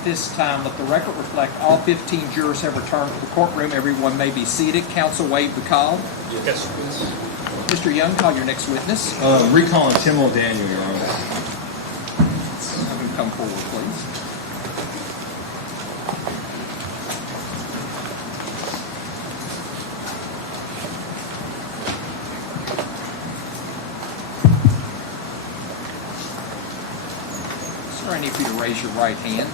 At this time, let the record reflect all 15 jurors have returned to the courtroom. Everyone may be seated. Counsel waive the call. Yes. Mr. Young, call your next witness. Recalling Tim O'Daniel, Your Honor. Have him come forward, please. Sir, I need for you to raise your right hand.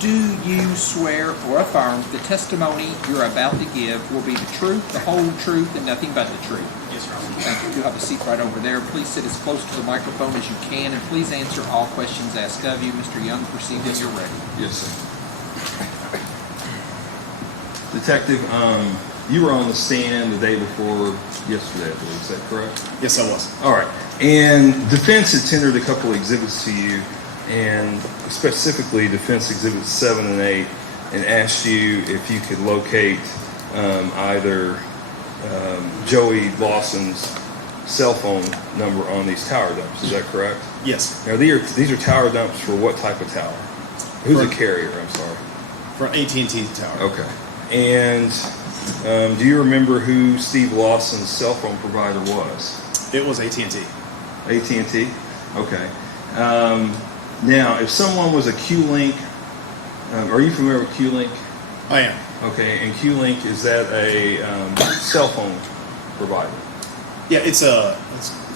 Do you swear or affirm the testimony you're about to give will be the truth, the whole truth, and nothing but the truth? Yes, Your Honor. Thank you. You have a seat right over there. Please sit as close to the microphone as you can, and please answer all questions asked of you. Mr. Young, proceed when you're ready. Yes, sir. Detective, you were on the stand the day before yesterday, I believe. Is that correct? Yes, I was. All right. And defense had tendered a couple of exhibits to you, and specifically defense exhibits 7 and 8, and asked you if you could locate either Joey Lawson's cell phone number on these tower dumps. Is that correct? Yes. Now, these are tower dumps for what type of tower? Who's the carrier? I'm sorry. For AT&T tower. Okay. And do you remember who Steve Lawson's cell phone provider was? It was AT&T. AT&T? Okay. Now, if someone was a Q-Link, are you familiar with Q-Link? I am. Okay, and Q-Link, is that a cell phone provider? Yeah, it's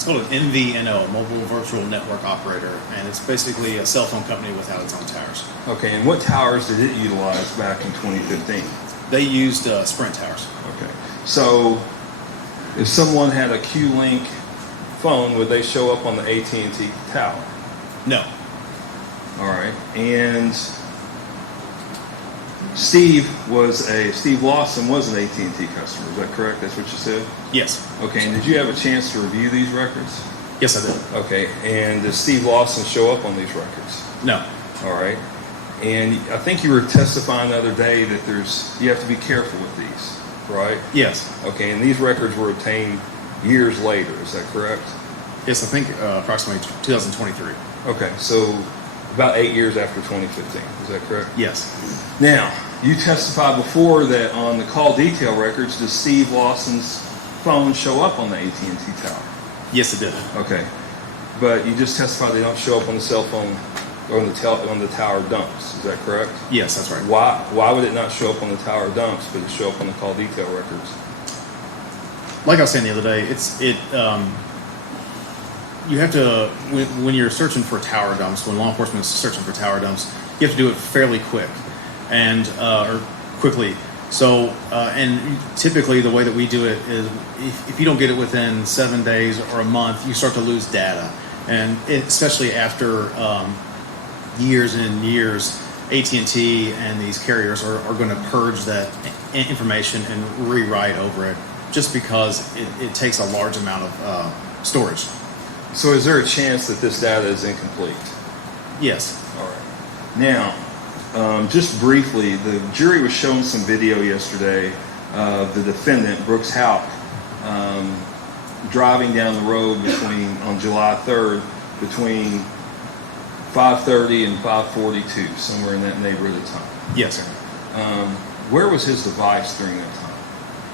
called an MVNO, Mobile Virtual Network Operator, and it's basically a cell phone company without its own towers. Okay, and what towers did it utilize back in 2015? They used Sprint towers. Okay, so if someone had a Q-Link phone, would they show up on the AT&T tower? No. All right, and Steve Lawson was an AT&T customer. Is that correct? That's what you said? Yes. Okay, and did you have a chance to review these records? Yes, I did. Okay, and does Steve Lawson show up on these records? No. All right, and I think you were testifying the other day that you have to be careful with these, right? Yes. Okay, and these records were obtained years later. Is that correct? Yes, I think approximately 2023. Okay, so about 8 years after 2015. Is that correct? Yes. Now, you testified before that on the call detail records, does Steve Lawson's phone show up on the AT&T tower? Yes, it did. Okay, but you just testified they don't show up on the cell phone or on the tower dumps. Is that correct? Yes, that's right. Why would it not show up on the tower dumps, but it show up on the call detail records? Like I was saying the other day, you have to, when you're searching for tower dumps, when law enforcement is searching for tower dumps, you have to do it fairly quick or quickly. So, and typically the way that we do it is if you don't get it within 7 days or a month, you start to lose data. And especially after years and years, AT&T and these carriers are going to purge that information and rewrite over it just because it takes a large amount of storage. So is there a chance that this data is incomplete? Yes. All right. Now, just briefly, the jury was shown some video yesterday of the defendant, Brooks Houck, driving down the road on July 3rd between 5:30 and 5:42, somewhere in that neighborhood of time. Yes, sir. Where was his device during that time?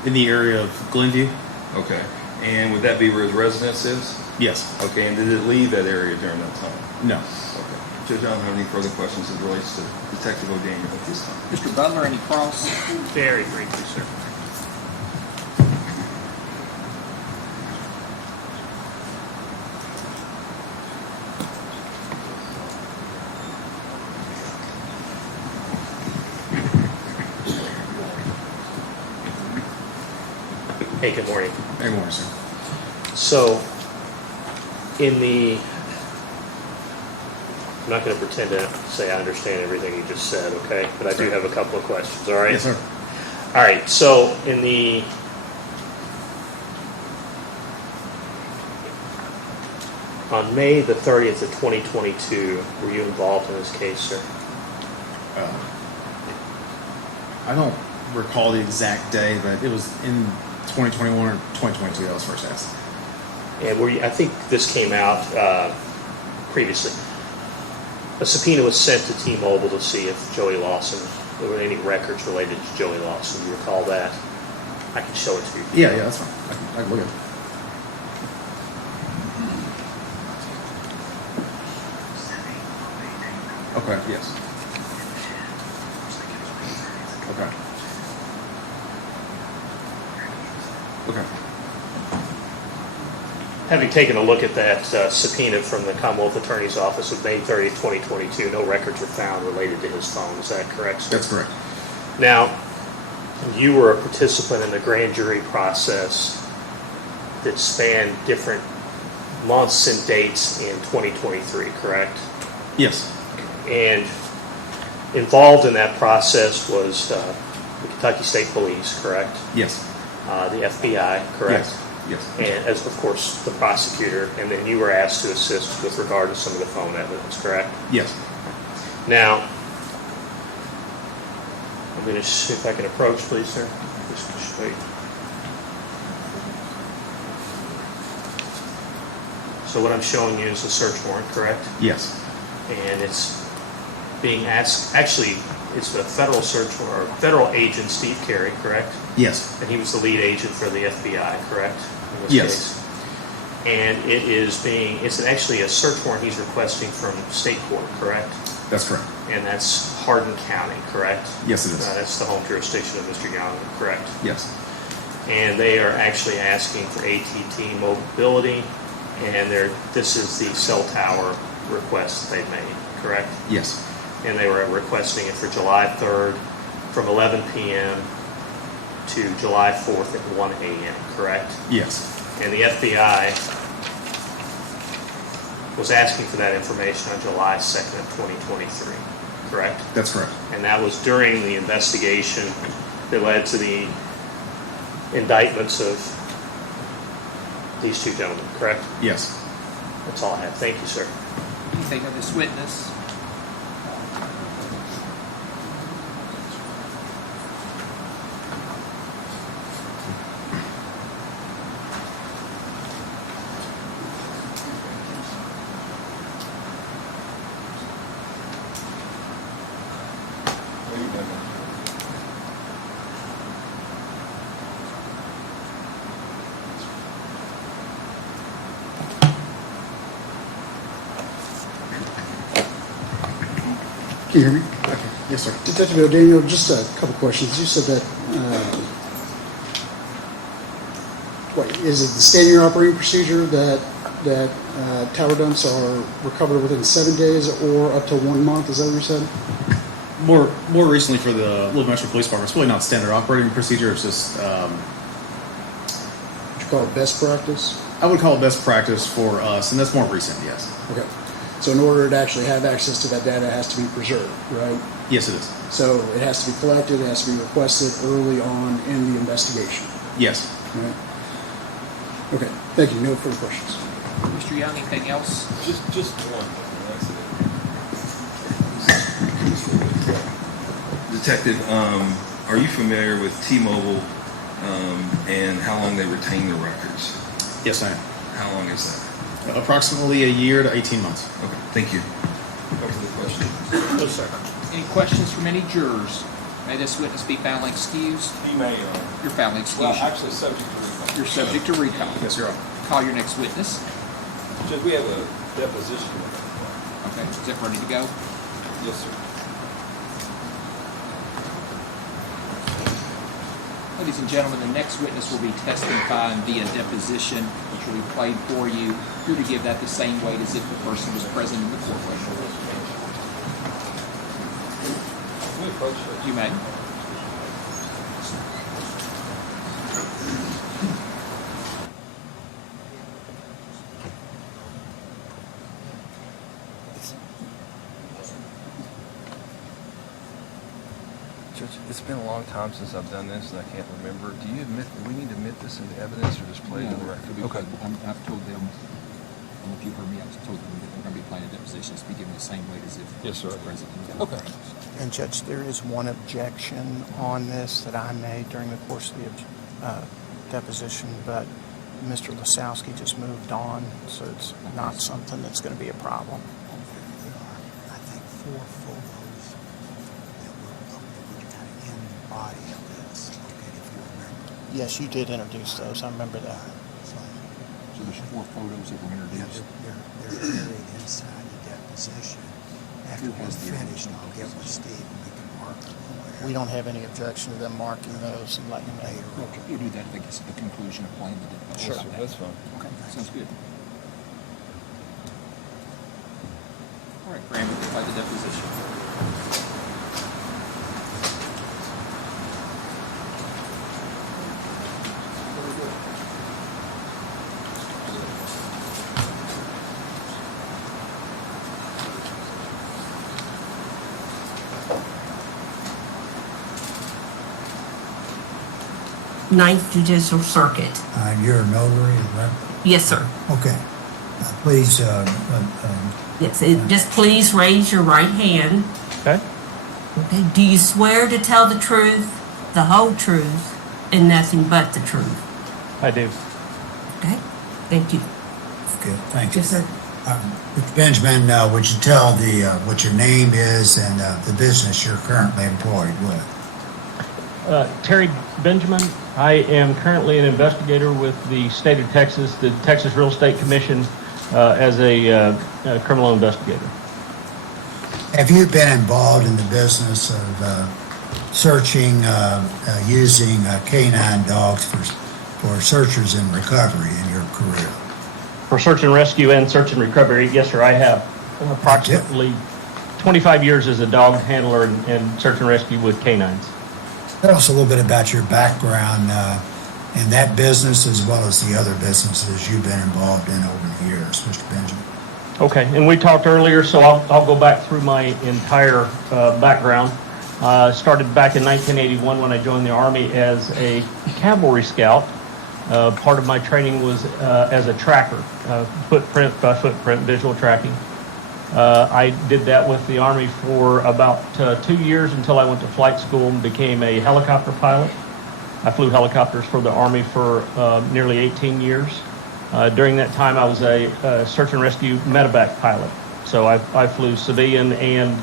In the area of Glenview? Okay. And would that be where his residence is? Yes. Okay, and did it leave that area during that time? No. Okay. Judge, I don't have any further questions as it relates to Detective O'Daniel at this time. Mr. Butler, any cross? Very briefly, sir. Hey, good morning. Good morning, sir. So, I'm not going to pretend to say I understand everything you just said, okay? But I do have a couple of questions, all right? Yes, sir. All right, so on May the 30th of 2022, were you involved in this case, sir? I don't recall the exact day, but it was in 2021 or 2022 that was first asked. And I think this came out previously. a subpoena was sent to T-Mobile to see if Joey Lawson, there were any records related to Joey Lawson. You recall that? I can show it to you. Yeah, that's fine. I can look at it. Okay, yes. Okay. Okay. Having taken a look at that subpoena from the Commonwealth Attorney's Office of May 30th, 2022, no records were found related to his phone. Is that correct, sir? That's correct. Now, you were a participant in the grand jury process that spanned different months and dates in 2023, correct? Yes. And involved in that process was the Kentucky State Police, correct? Yes. The FBI, correct? Yes. And as, of course, the prosecutor, and then you were asked to assist with regard to some of the phone evidence, correct? Yes. Now, I'm going to see if I can approach, please, sir. Just wait. So what I'm showing you is a search warrant, correct? Yes. And it's being asked, actually, it's the federal search warrant, or federal agent Steve Carey, correct? Yes. And he was the lead agent for the FBI, correct? In this Yes. case. And it is being, it's actually a search warrant he's requesting from state court, correct? That's correct. And that's Hardin County, correct? Yes, it is. That's the home jurisdiction of Mr. Young, correct? Yes. And they are actually asking for AT&T mobility, and this is the cell tower request they've made, correct? Yes. And they were requesting it for July 3rd from 11 p.m. to July 4th at 1 a.m., correct? Yes. And the FBI was asking for that information on July 2nd of 2023, correct? That's correct. And that was during the investigation that led to the indictments of these two gentlemen, correct? Yes. That's all I have. Thank you, sir. Anything of this witness? Can you hear me? Yes, sir. Detective O'Daniel, just a couple questions. You said that, is it the standard operating procedure that tower dumps are recovered within 7 days or up to 1 month? Is that what you said? More recently for the Louisville Metro Police Department, it's really not standard operating procedure. It's just Would you call it best practice? I would call it best practice for us, and that's more recent. Yes. Okay. So in order to actually have access to that data, it has to be preserved, right? Yes, it is. So it has to be collected, it has to be requested early on in the investigation. Yes. Right? Okay. Thank you. No further questions. Mr. Young, anything else? Just one. Detective, are you familiar with T-Mobile and how long they retain their records? Yes, I am. How long is that? Approximately a year to 18 months. Okay, thank you. Back to the question. No, sir. Any questions from any jurors? May this witness be found excused? He may, You're found excused. actually subject to recall. You're subject to recall. Yes, Your Honor. Call your next witness. Judge, we have a deposition. Okay, is that ready to go? Yes, sir. Ladies and gentlemen, the next witness will be testifying via deposition, which will be played for you. You're to give that the same weight as if the person was present in the courtroom. Can we approach it? You may. Judge, it's been a long time since I've done this, and I can't remember. Do you admit, do we need to admit this into evidence or just play it in the record? Okay. I've told them, I don't know if you heard me, I was told them that they're going to be playing a deposition to be given the same weight as if the Yes, person was sir. present in the courtroom. Okay. And Judge, there is one objection on this that I made during the course of the deposition, but Mr. Lasowski just moved on, so it's not something that's going to be a problem. I think 4 photos that were kind of in the body of this, okay, if you remember. Yes, you did introduce those. I remember that. So, So there's 4 photos that were yeah, introduced. they're buried inside the deposition. After Who has we're the finished, original I'll get with Steve and we can mark them where. We don't have any objection to them marking those and letting you know. Okay, you'll do that, I guess, at the conclusion of playing the deposition. Yes, sir, that's fine. Okay, sounds good. All right, Graham, we'll play the deposition. Ninth Judicial Circuit. You're a notary, is that? Yes, sir. Okay. Please, Yes, just please raise your right hand. Okay? Okay. Do you swear to tell the truth, the whole truth, and nothing but the truth? I do. Okay. Thank you. okay, thank you. Yes, sir. Mr. Benjamin, would you tell what your name is and the business you're currently employed with? Terry Benjamin. I am currently an investigator with the state of Texas, the Texas Real Estate Commission, as a criminal investigator. Have you been involved in the business of searching, using canine dogs for searchers in recovery in your career? For search and rescue and search and recovery, yes, sir, I have approximately 25 years as a dog handler and search and rescue with canines. Tell us a little bit about your background in that business as well as the other businesses you've been involved in over the years, Mr. Benjamin. Okay, and we talked earlier, so I'll go back through my entire background. Started back in 1981 when I joined the Army as a cavalry scout. Part of my training was as a tracker, footprint by footprint, visual tracking. I did that with the Army for about 2 years until I went to flight school and became a helicopter pilot. I flew helicopters for the Army for nearly 18 years. During that time, I was a search and rescue medevac pilot. So I flew civilian and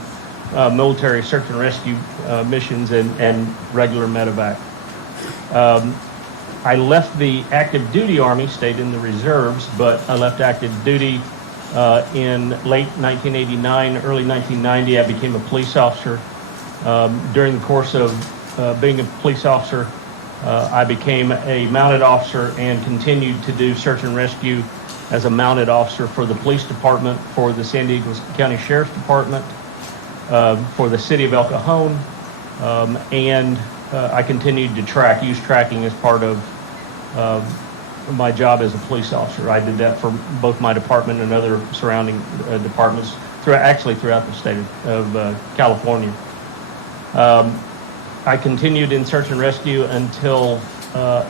military search and rescue missions and regular medevac. I left the active duty Army, stayed in the reserves, but I left active duty in late 1989, early 1990. I became a police officer. During the course of being a police officer, I became a mounted officer and continued to do search and rescue as a mounted officer for the police department, for the San Diego County Sheriff's Department, for the city of El Cajon, and I continued to use tracking as part of my job as a police officer. I did that for both my department and other surrounding departments, throughout the state of California. I continued in search and rescue until I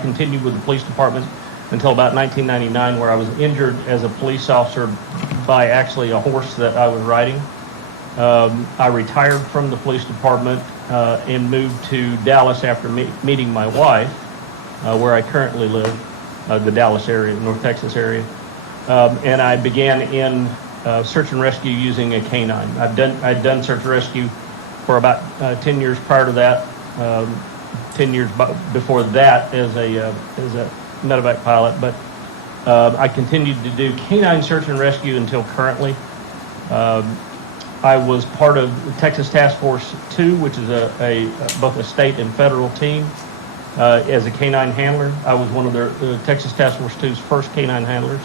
continued with the police department until about 1999, where I was injured as a police officer by actually a horse that I was riding. I retired from the police department and moved to Dallas after meeting my wife, where I currently live, the Dallas area, North Texas area. And I began in search and rescue using a canine. I'd done search and rescue for about 10 years prior to that, 10 years before that as a medevac pilot. But I continued to do canine search and rescue until currently. I was part of the Texas Task Force 2, which is both a state and federal team, as a canine handler. I was one of the Texas Task Force 2's first canine handlers.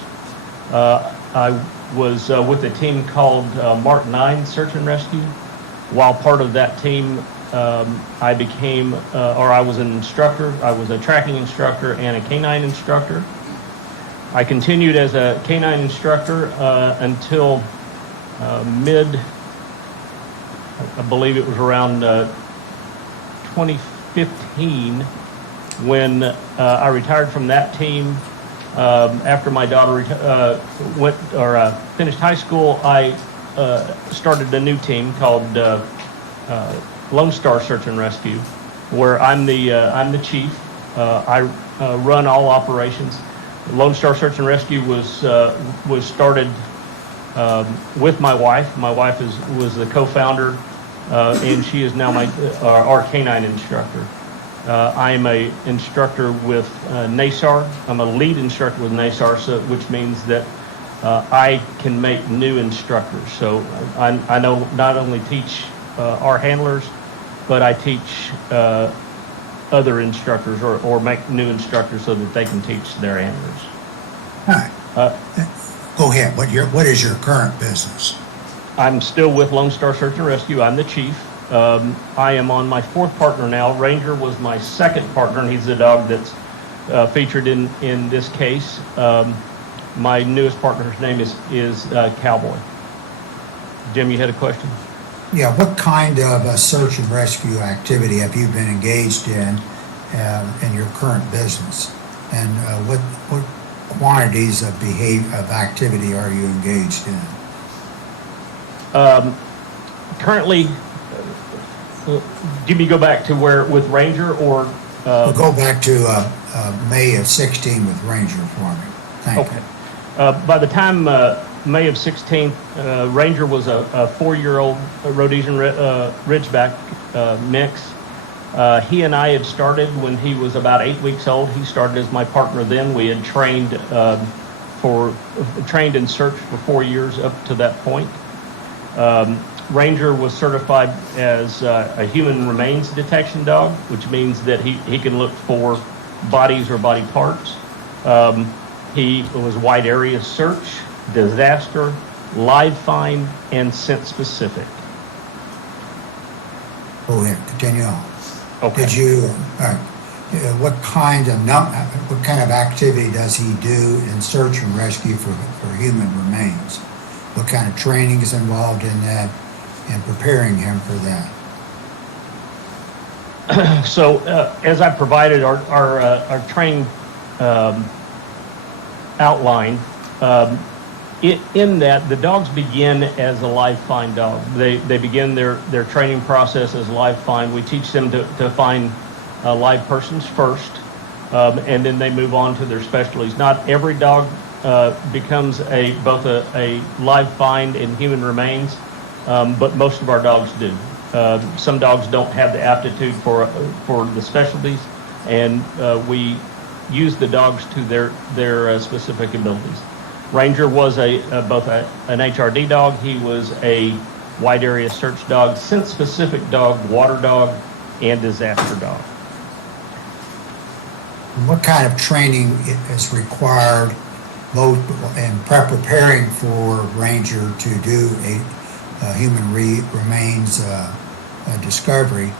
I was with a team called Mark 9 Search and Rescue. While part of that team, I was an instructor. I was a tracking instructor and a canine instructor. I continued as a canine instructor until I believe it was around 2015 when I retired from that team. After my daughter finished high school, I started a new team called Lone Star Search and Rescue, where I'm the chief. I run all operations. Lone Star Search and Rescue was started with my wife. My wife was the co-founder, and she is now our canine instructor. I am a instructor with NASAR. I'm a lead instructor with NASAR, which means that I can make new instructors. So I know not only teach our handlers, but I teach other instructors or make new instructors so that they can teach their handlers. All right. Go ahead. What is your current business? I'm still with Lone Star Search and Rescue. I'm the chief. I am on my fourth partner now. Ranger was my second partner, and he's the dog that's featured in this case. My newest partner's name is Cowboy. Jim, you had a question? Yeah, what kind of search and rescue activity have you been engaged in your current business? And what quantities of activity are you engaged in? Currently, Jimmy, go back to where with Ranger or? We'll go back to May of 16 with Ranger for me. Thank you. By the time May of 16, Ranger was a 4-year-old Rhodesian Ridgeback mix. He and I had started when he was about 8 weeks old. He started as my partner then. We had trained and searched for 4 years up to that point. Ranger was certified as a human remains detection dog, which means that he can look for bodies or body parts. He was wide area search, disaster, live find, and scent specific. Go ahead, continue on. Okay. Did you, what kind of activity does he do in search and rescue for human remains? What kind of training is involved in that and preparing him for that? So as I provided our training outline, in that the dogs begin as a live find dog. They begin their training process as live find. We teach them to find live persons first, and then they move on to their specialties. Not every dog becomes both a live find and human remains, but most of our dogs do. Some dogs don't have the aptitude for the specialties, and we use the dogs to their specific abilities. Ranger was both an HRD dog. He was a wide area search dog, scent specific dog, water dog, and disaster dog. What kind of training is required both in preparing for Ranger to do a human remains discovery?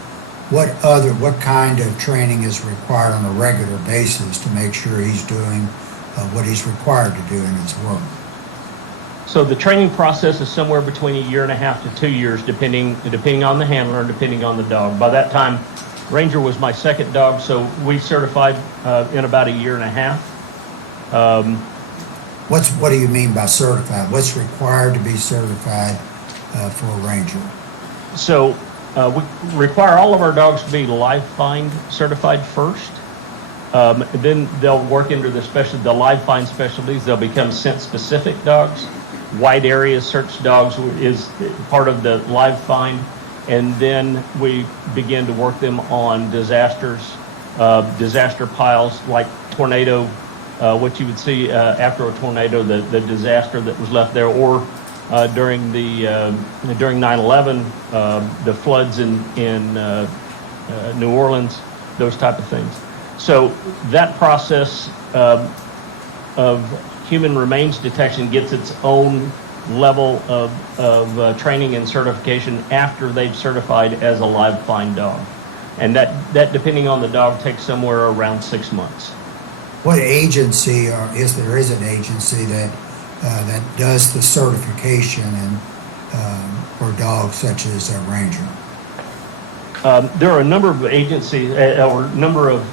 What kind of training is required on a regular basis to make sure he's doing what he's required to do in his work? So the training process is somewhere between 1.5 years to 2 years, depending on the handler and depending on the dog. By that time, Ranger was my second dog, so we certified in about 1.5 years. What do you mean by certified? What's required to be certified for a Ranger? So we require all of our dogs to be live find certified first. Then they'll work into the live find specialties. They'll become scent specific dogs. Wide area search dogs is part of the live find. And then we begin to work them on disasters, disaster piles like tornado, what you would see after a tornado, the disaster that was left there, or during 9/11, the floods in New Orleans, those type of things. So that process of human remains detection gets its own level of training and certification after they've certified as a live find dog. And that depending on the dog, takes somewhere around 6 months. What agency, or is there an agency that does the certification for dogs such as a Ranger? There are a number of agencies or a number of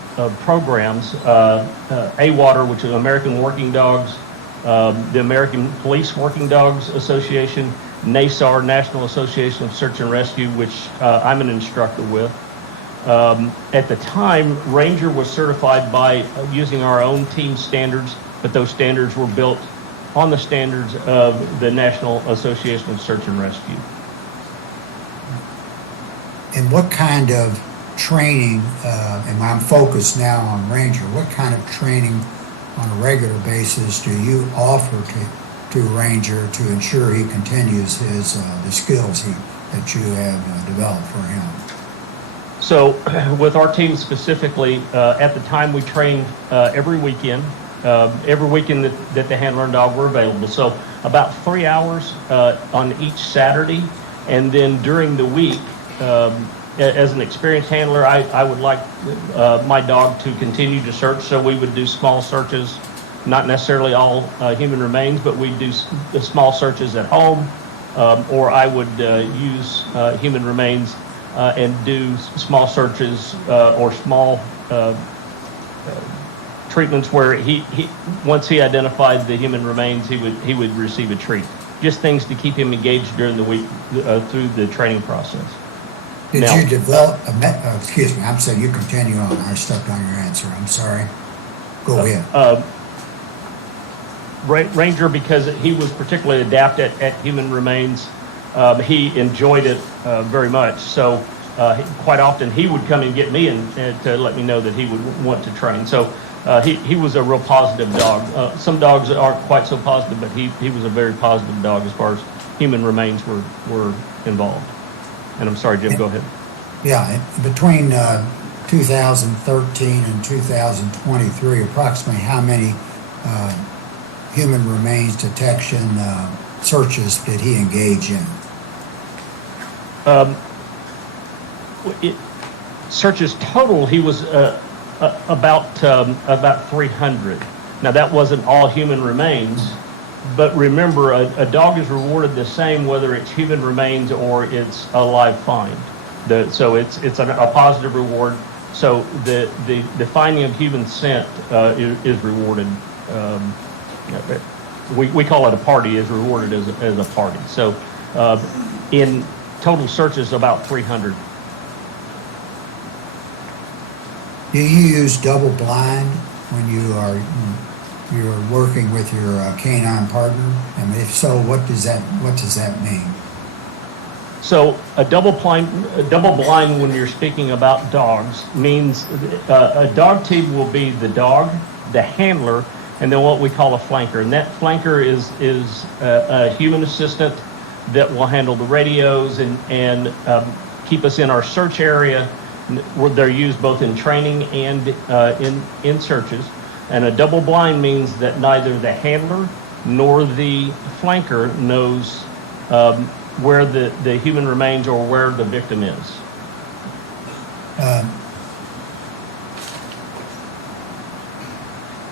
programs. AWATR, which is American Working Dogs, the American Police Working Dogs Association, NASAR, National Association of Search and Rescue, which I'm an instructor with. At the time, Ranger was certified by using our own team standards, but those standards were built on the standards of the National Association of Search and Rescue. And what kind of training, and I'm focused now on Ranger, what kind of training on a regular basis do you offer to Ranger to ensure he continues his the skills that you have developed for him? So with our team specifically, at the time we trained every weekend that the handler and dog were available. So about 3 hours on each Saturday, and then during the week, as an experienced handler, I would like my dog to continue to search. So we would do small searches, not necessarily all human remains, but we'd do small searches at home, or I would use human remains and do small searches or small treatments where he once he identified the human remains, he would receive a treat. Just things to keep him engaged during the week through the training process. Did Now- you develop excuse me, I'm saying you continue on. I stepped on your answer. I'm sorry. Go ahead. Ranger, because he was particularly adept at human remains, he enjoyed it very much. So quite often he would come and get me and to let me know that he would want to train. So he was a real positive dog. Some dogs aren't quite so positive, but he was a very positive dog as far as human remains were involved. And I'm sorry, Jim, go ahead. Yeah, between 2013 and 2023, approximately how many human remains detection searches did he engage in? Searches total, he was about 300. Now that wasn't all human remains, but remember, a dog is rewarded the same whether it's human remains or it's a live find. So it's a positive reward. So the finding of human scent is rewarded. We call it a party, is rewarded as a party. So in total searches, about 300. Do you use double blind when you're working with your canine partner? And if so, what does that mean? So a double blind when you're speaking about dogs means a dog team will be the dog, the handler, and then what we call a flanker. And that flanker is a human assistant that will handle the radios and keep us in our search area. They're used both in training and in searches. And a double blind means that neither the handler nor the flanker knows where the human remains or where the victim is.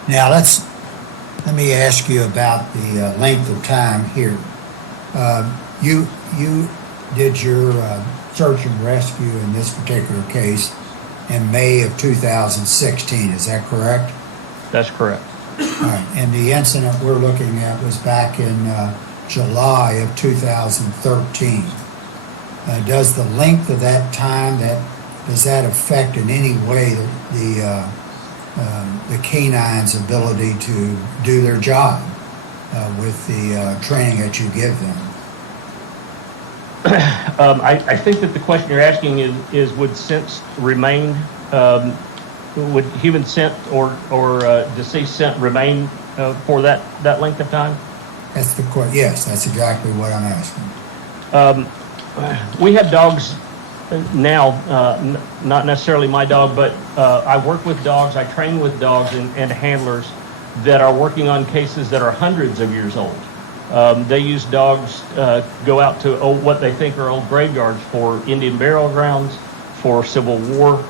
Now let me ask you about the length of time here. You did your search and rescue in this particular case in May of 2016. Is that correct? That's correct. All right. And the incident we're looking at was back in July of 2013. Does the length of that time does that affect in any way the canines' ability to do their job with the training that you give them? I think that the question you're asking is would scent remain, would human scent or deceased scent remain for that length of time? That's the question. Yes, that's exactly what I'm asking. We have dogs now, not necessarily my dog, but I work with dogs, I train with dogs and handlers that are working on cases that are hundreds of years old. They use dogs, go out to what they think are old graveyards for Indian burial grounds, for Civil War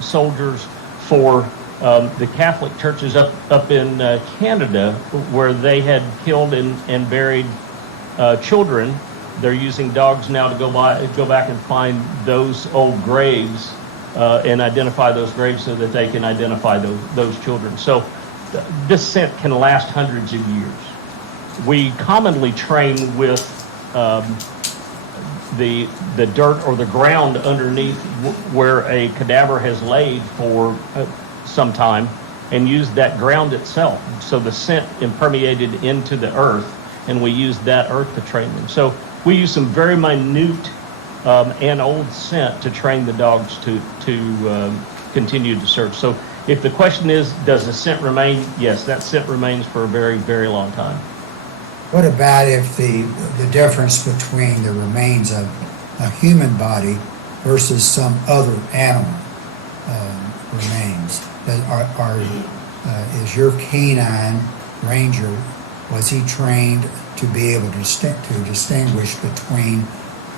soldiers, for the Catholic churches up in Canada where they had killed and buried children. They're using dogs now to go back and find those old graves and identify those graves so that they can identify those children. So this scent can last hundreds of years. We commonly train with the dirt or the ground underneath where a cadaver has laid for some time, and used that ground itself. So the scent impermeated into the earth, and we used that earth to train them. So we use some very minute and old scent to train the dogs to continue to search. So if the question is, does the scent remain? Yes, that scent remains for a very, very long time. What about if the difference between the remains of a human body versus some other animal remains? Is your canine ranger, was he trained to be able to distinguish between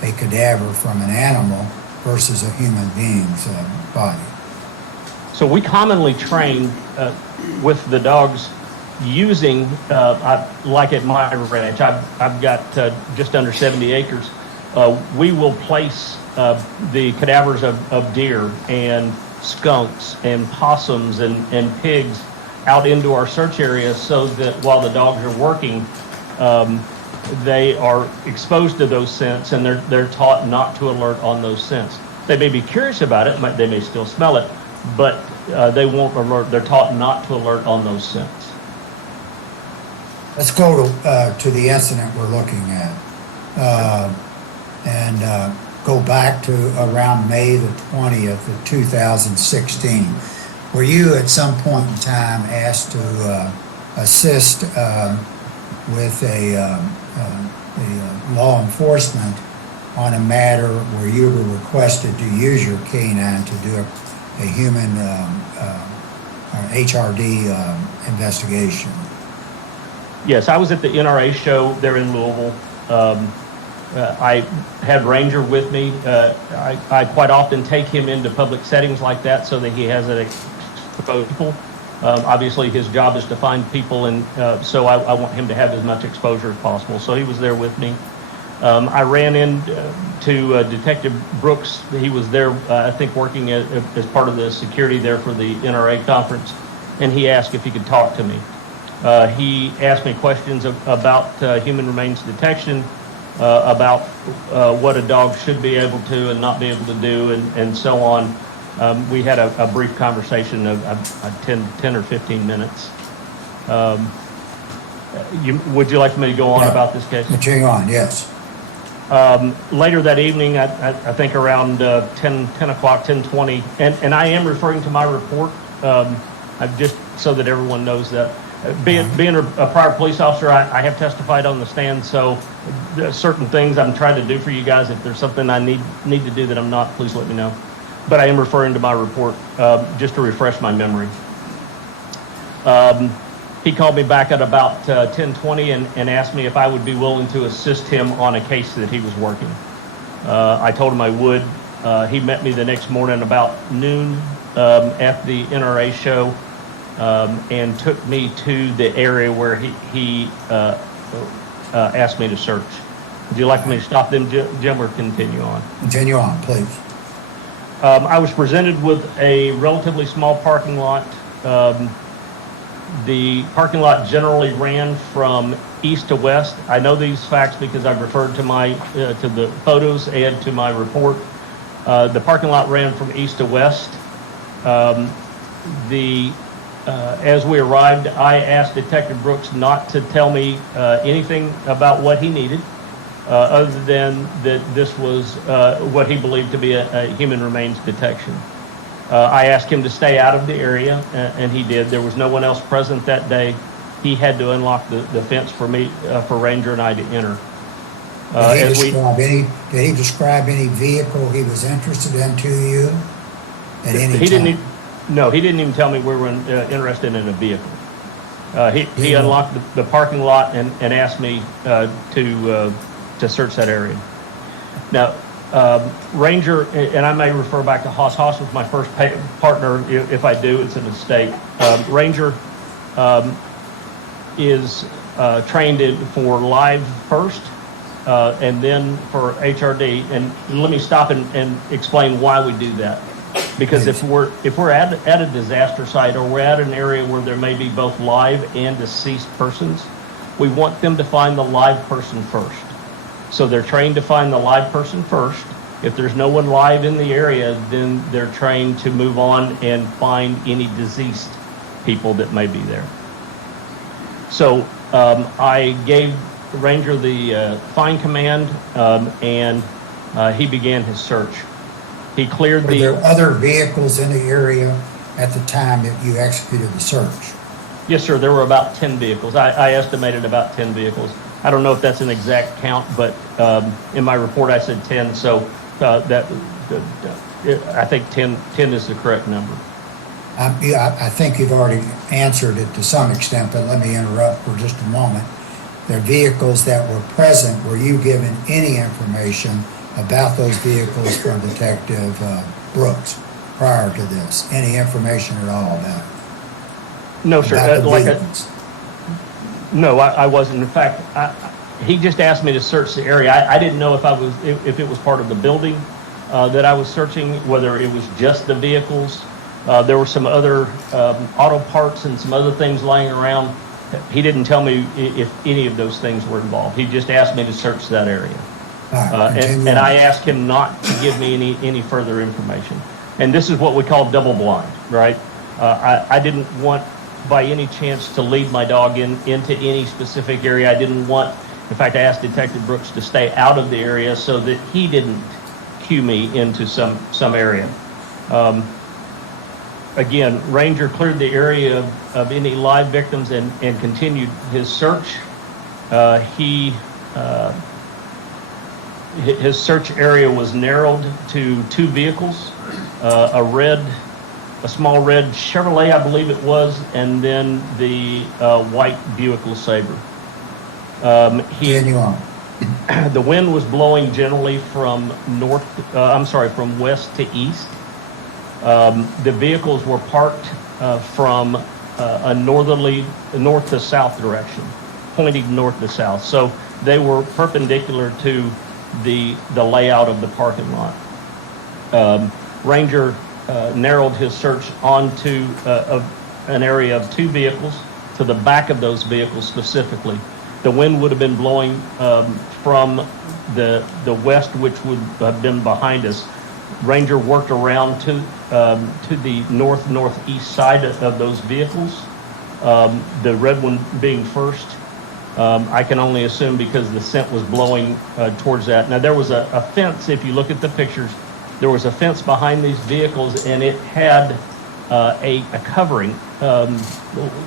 a cadaver from an animal versus a human being's body? So we commonly train with the dogs using, like at my ranch, I've got just under 70 acres. We will place the cadavers of deer and skunks and possums and pigs out into our search area so that while the dogs are working, they are exposed to those scents and they're taught not to alert on those scents. They may be curious about it, they may still smell it, but they won't alert. They're taught not to alert on those scents. Let's go to the incident we're looking at, and go back to around May the 20th of 2016. Were you at some point in time asked to assist with a law enforcement on a matter where you were requested to use your canine to do a human HRD investigation? Yes, I was at the NRA show there in Louisville. I had Ranger with me. I quite often take him into public settings like that so that he has an exposure to people. Obviously, his job is to find people, and so I want him to have as much exposure as possible. So he was there with me. I ran into Detective Brooks. He was there, I think, working as part of the security there for the NRA conference, and he asked if he could talk to me. He asked me questions about human remains detection, about what a dog should be able to and not be able to do, and so on. We had a brief conversation of 10 or 15 minutes. Would you like me to go on about this case? Continue on, yes. Later that evening, I think around 10 o'clock, 10:20, and I am referring to my report, just so that everyone knows that. Being a prior police officer, I have testified on the stand, so there are certain things I'm trying to do for you guys. If there's something I need to do that I'm not, please let me know. But I am referring to my report just to refresh my memory. He called me back at about 10:20 and asked me if I would be willing to assist him on a case that he was working. I told him I would. He met me the next morning about noon at the NRA show. And took me to the area where he asked me to search. Would you like me to stop them, Jim, or continue on? Continue on, please. I was presented with a relatively small parking lot. The parking lot generally ran from east to west. I know these facts because I've referred to to the photos and to my report. The parking lot ran from east to west. As we arrived, I asked Detective Brooks not to tell me anything about what he needed, other than that this was what he believed to be a human remains detection. I asked him to stay out of the area, and he did. There was no one else present that day. He had to unlock the fence for me, for Ranger and I to enter. Did he describe any vehicle he was interested in to you at any time? No, he didn't even tell me we were interested in a vehicle. He unlocked the parking lot and asked me to search that area. Now, Ranger, and I may refer back to Haas. Haas was my first partner. If I do, it's a mistake. Ranger is trained for live first, and then for HRD. And let me stop and explain why we do that. Because if we're at a disaster site or we're at an area where there may be both live and deceased persons, we want them to find the live person first. So they're trained to find the live person first. If there's no one live in the area, then they're trained to move on and find any deceased people that may be there. So I gave Ranger the find command, and he began his search. He cleared Were there other vehicles in the area at the time that you executed the search? Yes, sir. There were about 10 vehicles. I estimated about 10 vehicles. I don't know if that's an exact count, but in my report I said 10, so I think 10 is the correct number. Yeah, I think you've already answered it to some extent, but let me interrupt for just a moment. The vehicles that were present, were you given any information about those vehicles from Detective Brooks prior to this? Any information at all about it? No, sir. About the vehicles? No, I wasn't. In fact, he just asked me to search the area. I didn't know if it was part of the building that I was searching, whether it was just the vehicles. There were some other auto parts and some other things lying around. He didn't tell me if any of those things were involved. He just asked me to search that area. And I asked him not to give me any further information. And this is what we call double blind, right? I didn't want by any chance to lead my dog into any specific area. I didn't want, in fact, I asked Detective Brooks to stay out of the area so that he didn't cue me into some area. Again, Ranger cleared the area of any live victims and continued his search. His search area was narrowed to 2 vehicles, a small red Chevrolet, I believe it was, and then the white Buick LeSabre. Continue on. The wind was blowing generally from from west to east. The vehicles were parked from a north to south direction, pointing north to south. So they were perpendicular to the layout of the parking lot. Ranger narrowed his search onto an area of 2 vehicles, to the back of those vehicles specifically. The wind would have been blowing from the west, which would have been behind us. Ranger worked around to the northeast side of those vehicles, the red one being first. I can only assume because the scent was blowing towards that. Now, there was a fence, if you look at the pictures, there was a fence behind these vehicles, and it had a covering,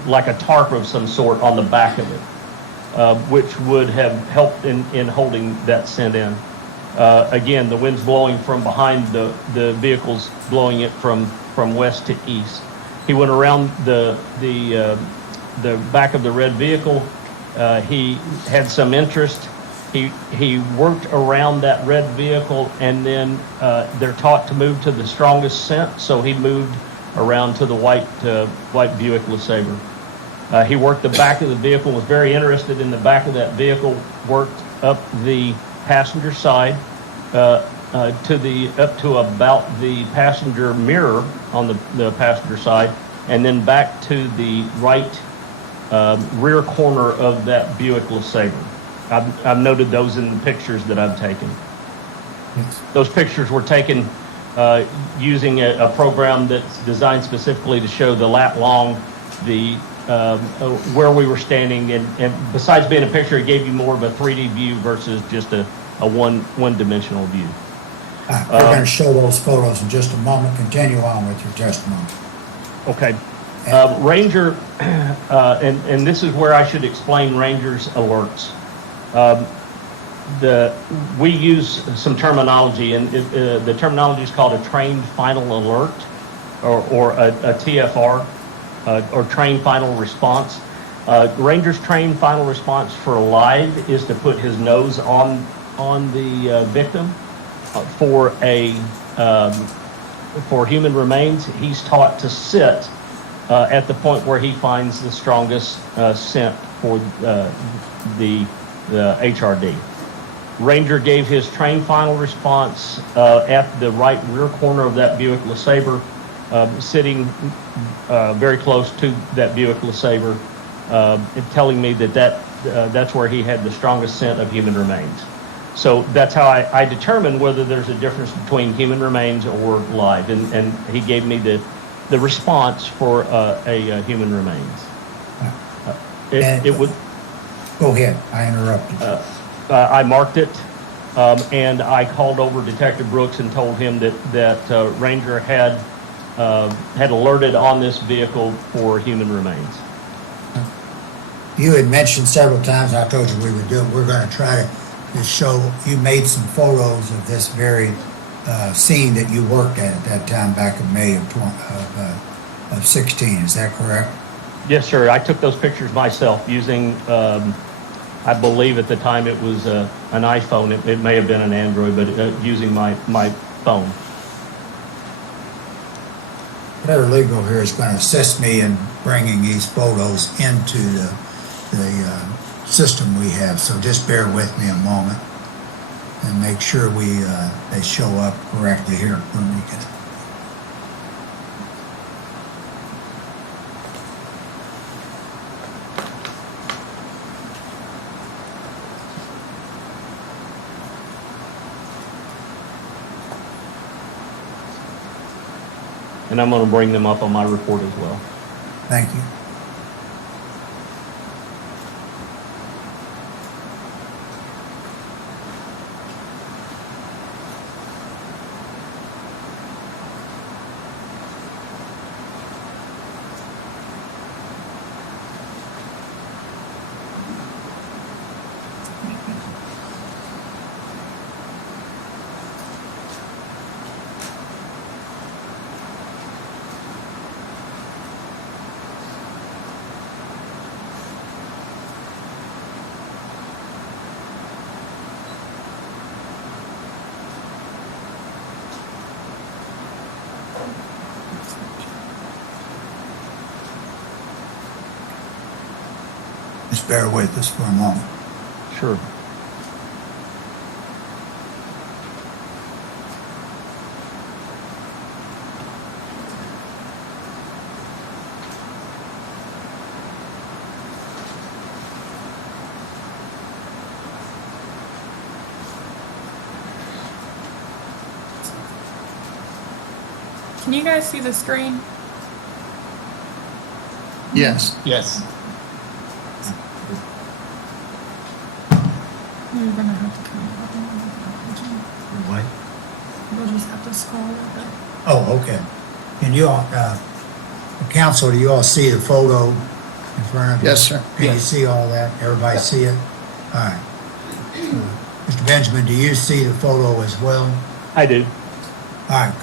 like a tarp of some sort on the back of it, which would have helped in holding that scent in. Again, the wind's blowing from behind the vehicles, blowing it from west to east. He went around the back of the red vehicle. He had some interest. He worked around that red vehicle, and then they're taught to move to the strongest scent, so he moved around to the white Buick LeSabre. He worked the back of the vehicle, was very interested in the back of that vehicle, worked up the passenger side up to about the passenger mirror on the passenger side, and then back to the right rear corner of that Buick LeSabre. I've noted those in the pictures that I've taken. Yes. Those pictures were taken using a program that's designed specifically to show the lat long, where we were standing, and besides being a picture, it gave you more of a 3D view versus just a one-dimensional view. We're going to show those photos in just a moment. Continue on with your testimony. Okay. Ranger, and this is where I should explain Ranger's alerts. We use some terminology, and the terminology is called a trained final alert, or a TFR, or trained final response. Ranger's trained final response for live is to put his nose on the victim. For human remains, he's taught to sit at the point where he finds the strongest scent for the HRD. Ranger gave his trained final response at the right rear corner of that Buick LeSabre, sitting very close to that Buick LeSabre, telling me that's where he had the strongest scent of human remains. So that's how I determined whether there's a difference between human remains or live, and he gave me the the response for a human remains. It would. Go ahead, I interrupted you. I marked it, and I called over Detective Brooks and told him that Ranger had alerted on this vehicle for human remains. You had mentioned several times, I told you we would do it, we're gonna try to show, you made some photos of this very scene that you worked at that time back in May of 16, is that correct? Yes, sir. I took those pictures myself using, I believe at the time it was an iPhone. It may have been an Android, but using my phone. Paralegal here is going to assist me in bringing these photos into the system we have, so just bear with me a moment and make sure they show up correctly here when we can. And I'm going to bring them up on my report as well. Thank you. Just bear with us for a moment. Sure. Can you guys see the screen? Yes. Yes. You're gonna have to come up. What? We'll just have to scroll a little bit. Oh, okay. Can you all, council, do you all see the photo in front of you? Yes, sir. Can you see all that? Everybody see it? All right. Mr. Benjamin, do you see the photo as well? I do. All right,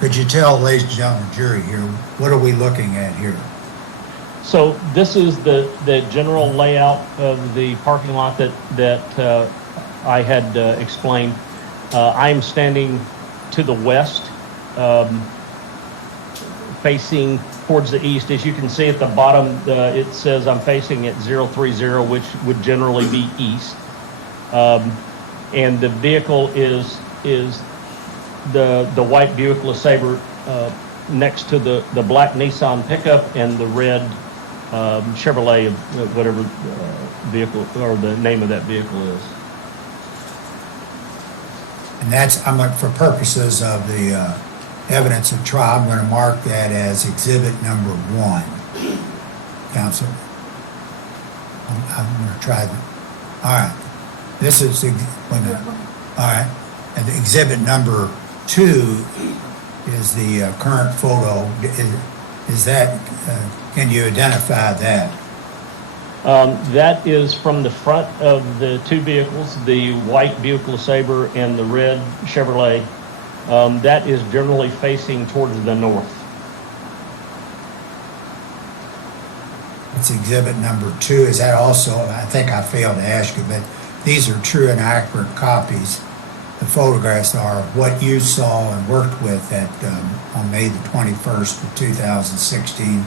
could you tell, ladies and gentlemen, jury here, what are we looking at here? So this is the general layout of the parking lot that I had explained. I'm standing to the west, facing towards the east. As you can see at the bottom, it says I'm facing at 030, which would generally be east. And the vehicle is the white Buick LeSabre next to the black Nissan pickup and the red Chevrolet, whatever vehicle or the name of that vehicle is. And that's, for purposes of the evidence of trial, I'm going to mark that as exhibit number 1. Counsel? I'm going to try that. All right. This is, all right. And the exhibit number 2 is the current photo. Is that, can you identify that? That is from the front of the two vehicles, the white Buick LeSabre and the red Chevrolet. That is generally facing towards the north. It's exhibit number 2. Is that also, I think I failed to ask you, but these are true and accurate copies. The photographs are what you saw and worked with at on May the 21st of 2016,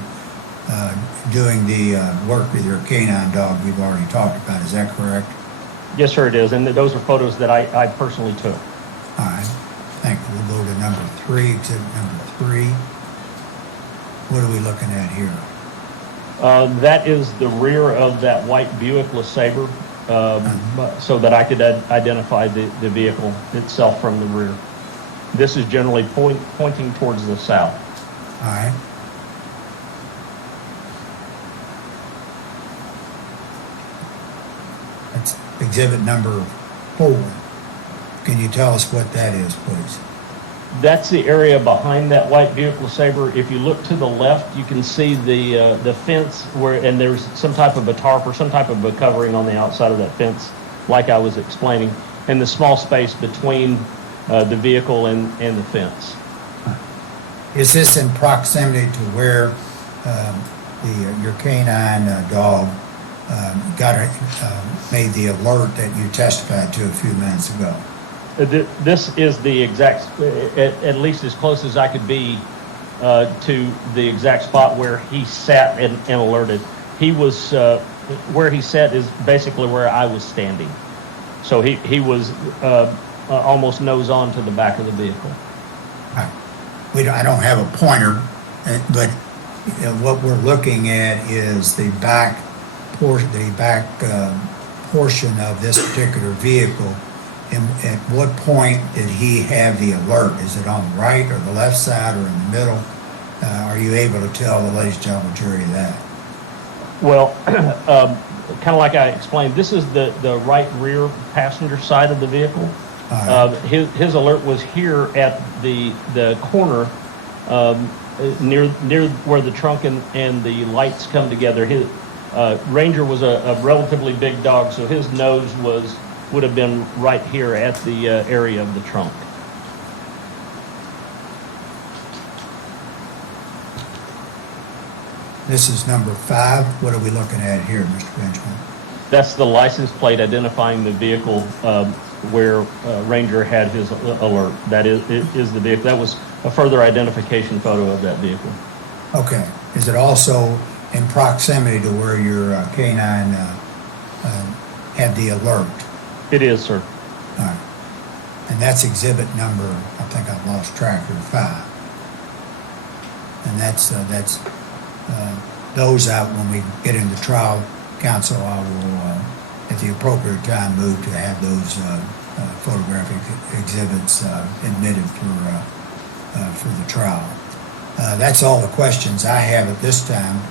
doing the work with your canine dog we've already talked about. Is that correct? Yes, sir, it is. And those are photos that I personally took. All right. Thank you. We'll go to number 3, exhibit number 3. What are we looking at here? That is the rear of that white Buick LeSabre, so that I could identify the vehicle itself from the rear. This is generally pointing towards the south. All right. That's exhibit number 4. Can you tell us what that is, please? That's the area behind that white vehicle, Saber. If you look to the left, you can see the fence where, and there's some type of a tarp or some type of a covering on the outside of that fence, like I was explaining, and the small space between the vehicle and the fence. Is this in proximity to where your canine dog made the alert that you testified to a few minutes ago? This is the exact, at least as close as I could be to the exact spot where he sat and alerted. He was, where he sat is basically where I was standing. So he was almost nose on to the back of the vehicle. I don't have a pointer, but what we're looking at is the back portion of this particular vehicle. And at what point did he have the alert? Is it on the right or the left side or in the middle? Are you able to tell the ladies and gentlemen jury that? Well, kind of like I explained, this is the right rear passenger side of the vehicle. His alert was here at the corner near where the trunk and the lights come together. His Ranger was a relatively big dog, so his nose would have been right here at the area of the trunk. This is number 5. What are we looking at here, Mr. Benjamin? That's the license plate identifying the vehicle where Ranger had his alert. That is the vehicle. That was a further identification photo of that vehicle. Okay. Is it also in proximity to where your canine had the alert? It is, sir. All right. And that's exhibit number, I think I've lost track of, 5. And that's those out when we get into trial counsel. I will, at the appropriate time, move to have those photographic exhibits admitted for the trial. That's all the questions I have at this time.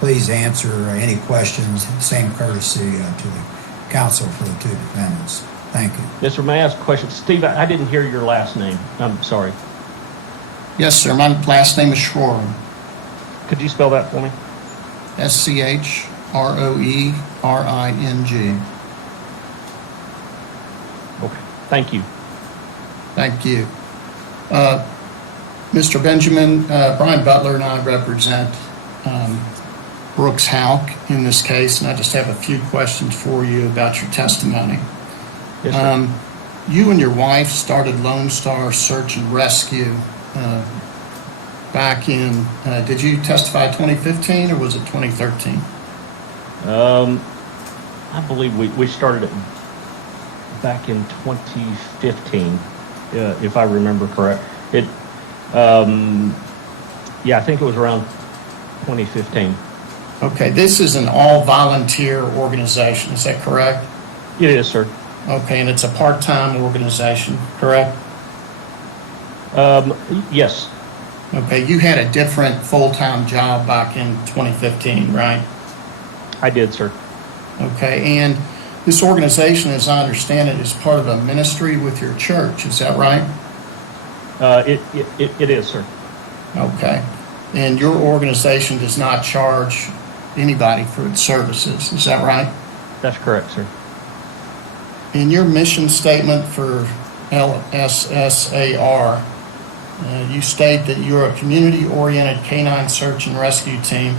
Please answer any questions, same courtesy to the counsel for the 2 defendants. Thank you. Yes, sir. May I ask a question? Steve, I didn't hear your last name. I'm sorry. Yes, sir. My last name is Schroering. Could you spell that for me? SCHROERING. Okay. Thank you. Thank you. Mr. Benjamin, Brian Butler and I represent Brooks Houck in this case, and I just have a few questions for you about your testimony. Yes, sir. You and your wife started Lone Star Search and Rescue back in, did you testify 2015 or was it 2013? I believe we started it back in 2015, if I remember correct. Yeah, I think it was around 2015. Okay, this is an all-volunteer organization, is that correct? It is, sir. Okay, and it's a part-time organization, correct? Yes. Okay, you had a different full-time job back in 2015, right? I did, sir. Okay, and this organization, as I understand it, is part of a ministry with your church, is that right? It is, sir. Okay, and your organization does not charge anybody for its services, is that right? That's correct, sir. In your mission statement for LSSAR, you state that you're a community-oriented canine search and rescue team.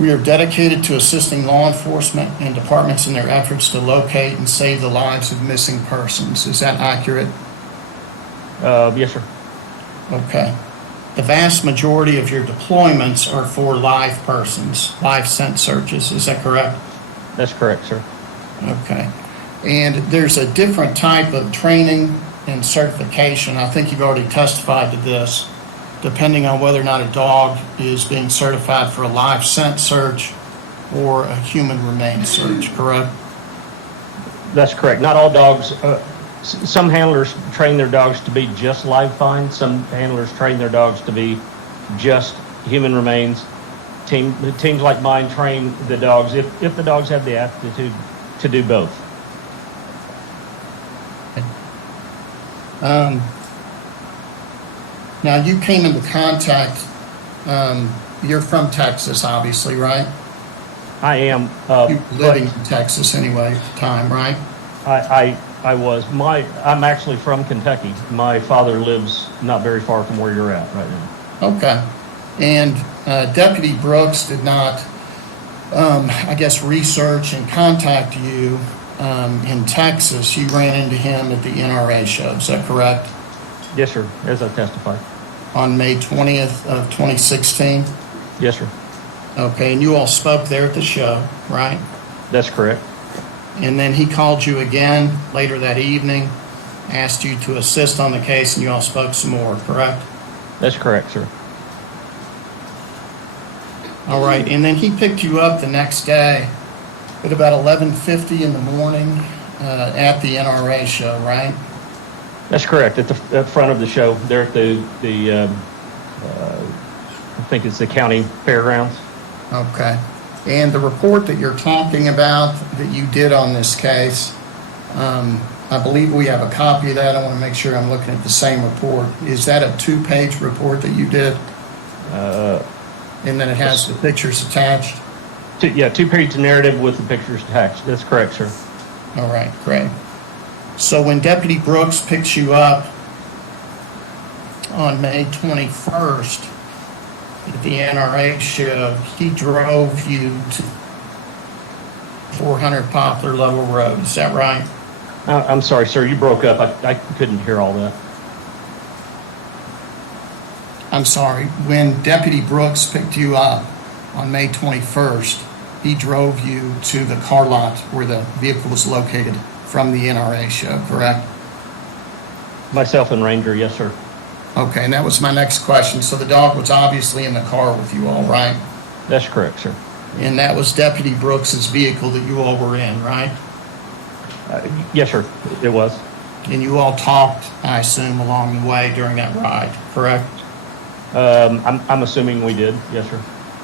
We are dedicated to assisting law enforcement and departments in their efforts to locate and save the lives of missing persons. Is that accurate? Yes, sir. Okay. The vast majority of your deployments are for live persons, live scent searches. Is that correct? That's correct, sir. Okay. And there's a different type of training and certification. I think you've already testified to this, depending on whether or not a dog is being certified for a live scent search or a human remains search, correct? That's correct. Not all dogs Some handlers train their dogs to be just live fine. Some handlers train their dogs to be just human remains. Teams like mine train the dogs if the dogs have the aptitude to do both. Now, you came into contact, you're from Texas, obviously, right? I am. You were living in Texas anyway at the time, right? I was. I'm actually from Kentucky. My father lives not very far from where you're at right now. Okay. And Deputy Brooks did not, I guess, research and contact you in Texas. You ran into him at the NRA show. Is that correct? Yes, sir. As I testified. On May 20th of 2016? Yes, sir. Okay. And you all spoke there at the show, right? That's correct. And then he called you again later that evening, asked you to assist on the case, and you all spoke some more, correct? That's correct, sir. All right, and then he picked you up the next day at about 11:50 in the morning at the NRA show, right? That's correct. At the front of the show, there at the I think it's the county fairgrounds. Okay. And the report that you're talking about that you did on this case, I believe we have a copy of that. I want to make sure I'm looking at the same report. Is that a 2-page report that you did? And then it has the pictures attached? 2-page narrative with the pictures attached. That's correct, sir. All right, great. So when Deputy Brooks picks you up on May 21st at the NRA show, he drove you to 400 Poplar Level Road. Is that right? I'm sorry, sir. You broke up. I couldn't hear all that. I'm sorry. When Deputy Brooks picked you up on May 21st, he drove you to the car lot where the vehicle was located from the NRA show, correct? Myself and Ranger, yes, sir. Okay, and that was my next question. So the dog was obviously in the car with you all, right? That's correct, sir. And that was Deputy Brooks's vehicle that you all were in, right? Yes, sir. It was. And you all talked, I assume, along the way during that ride, correct? I'm assuming we did. Yes, sir.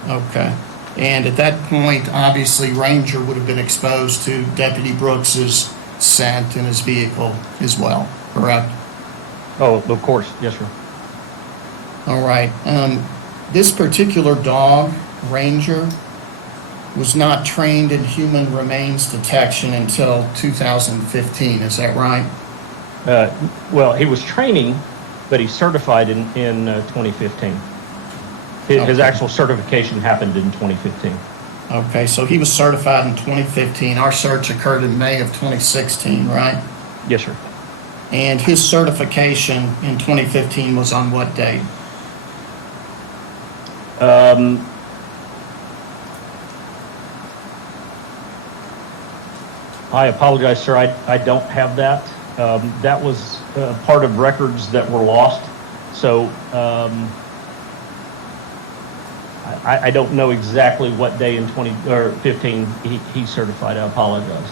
Okay. And at that point, obviously, Ranger would have been exposed to Deputy Brooks's scent in his vehicle as well, correct? Oh, of course. Yes, sir. All right. This particular dog, Ranger, was not trained in human remains detection until 2015. Is that right? Well, he was training, but he's certified in 2015. His actual certification happened in 2015. Okay, so he was certified in 2015. Our search occurred in May of 2016, right? Yes, sir. And his certification in 2015 was on what date? I apologize, sir. I don't have that. That was part of records that were lost. So I don't know exactly what day in 2015 he certified. I apologize.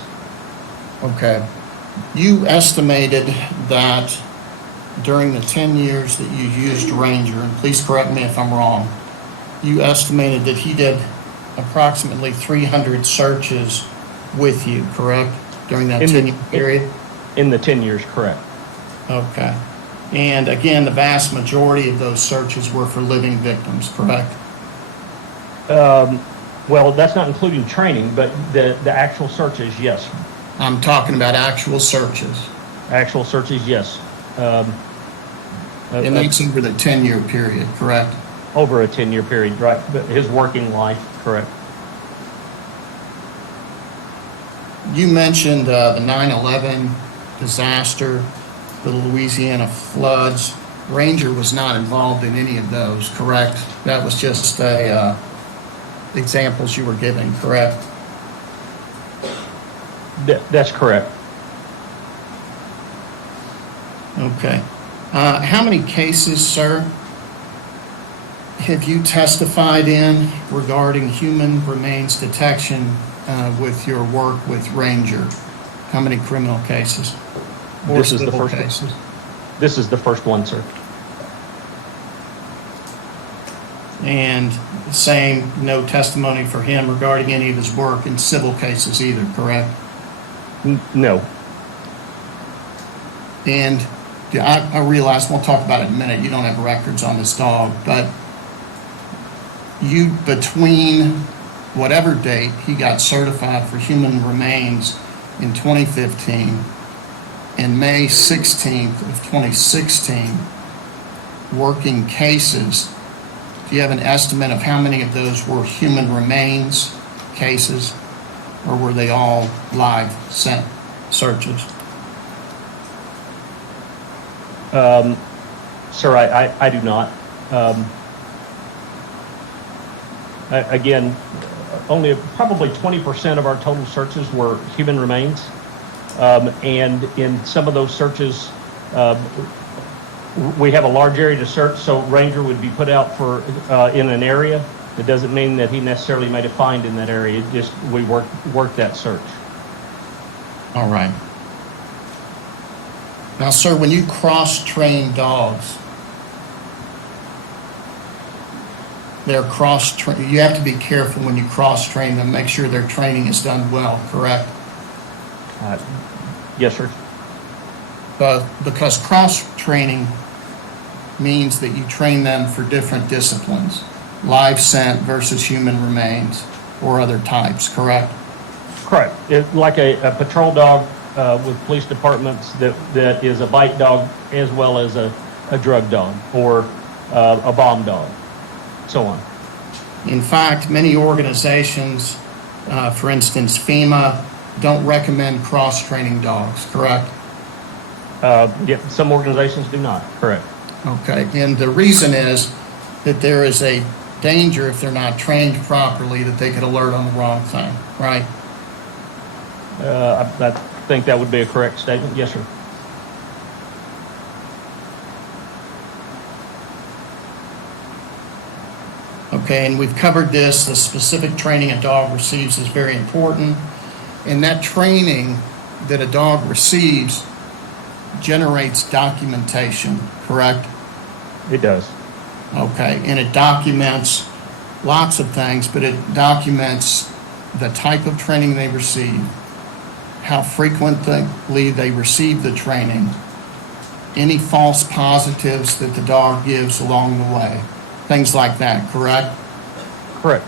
Okay. You estimated that during the 10 years that you used Ranger, and please correct me if I'm wrong, you estimated that he did approximately 300 searches with you, correct? During that 10-year period? In the 10 years, correct. Okay. And again, the vast majority of those searches were for living victims, correct? Well, that's not including training, but the actual searches, yes. I'm talking about actual searches. Actual searches, yes. And that's over the 10-year period, correct? Over a 10-year period, right. But his working life, correct. You mentioned the 9/11 disaster, the Louisiana floods. Ranger was not involved in any of those, correct? That was just examples you were giving, correct? That's correct. Okay. How many cases, sir, have you testified in regarding human remains detection with your work with Ranger? How many criminal cases? or This is the civil first one. cases? This is the first one, sir. And same, no testimony for him regarding any of his work in civil cases either, correct? No. And yeah, I realize, we'll talk about it in a minute, you don't have records on this dog, but you, between whatever date he got certified for human remains in 2015 and May 16th of 2016, working cases, do you have an estimate of how many of those were human remains cases, or were they all live searches? Sir, I do not. Again, only probably 20% of our total searches were human remains. And in some of those searches, we have a large area to search, so ranger would be put out for in an area. It doesn't mean that he necessarily made a find in that area. It just we work that search. All right. Now, sir, when you cross-train dogs, they're cross-trained. You have to be careful when you cross-train them, make sure their training is done well, correct? Yes, sir. Because cross-training means that you train them for different disciplines, live scent versus human remains or other types, correct? Correct. Like a patrol dog with police departments that is a bite dog as well as a drug dog or a bomb dog, so on. In fact, many organizations, for instance, FEMA, don't recommend cross-training dogs, correct? Yeah, some organizations do not, correct. Okay, and the reason is that there is a danger if they're not trained properly that they could alert on the wrong thing, right? I think that would be a correct statement. Yes, sir. Okay, and we've covered this. The specific training a dog receives is very important. And that training that a dog receives generates documentation, correct? It does. Okay, and it documents lots of things, but it documents the type of training they receive, how frequently they receive the training, any false positives that the dog gives along the way, things like that, correct? Correct.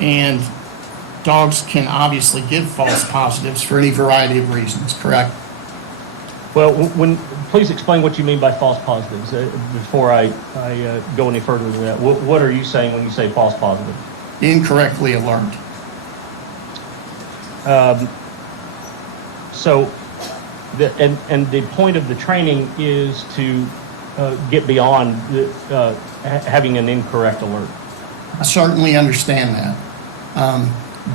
And dogs can obviously give false positives for any variety of reasons, correct? Well, please explain what you mean by false positives before I go any further than that. What are you saying when you say false positive? Incorrectly alert. So, the point of the training is to get beyond having an incorrect alert. I certainly understand that.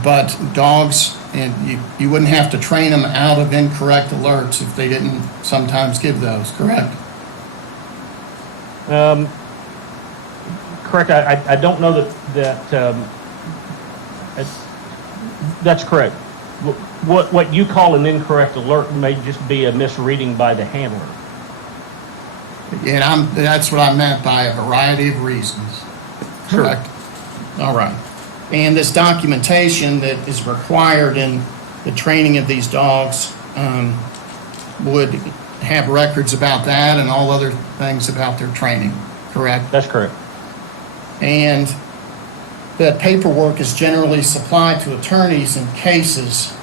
But dogs, and you wouldn't have to train them out of incorrect alerts if they didn't sometimes give those, correct? Correct. I don't know that that's correct. What you call an incorrect alert may just be a misreading by the handler. And that's what I meant by a variety of reasons. Sure. Correct. All right. And this documentation that is required in the training of these dogs would have records about that and all other things about their training, correct? That's correct. And that paperwork is generally supplied to attorneys in cases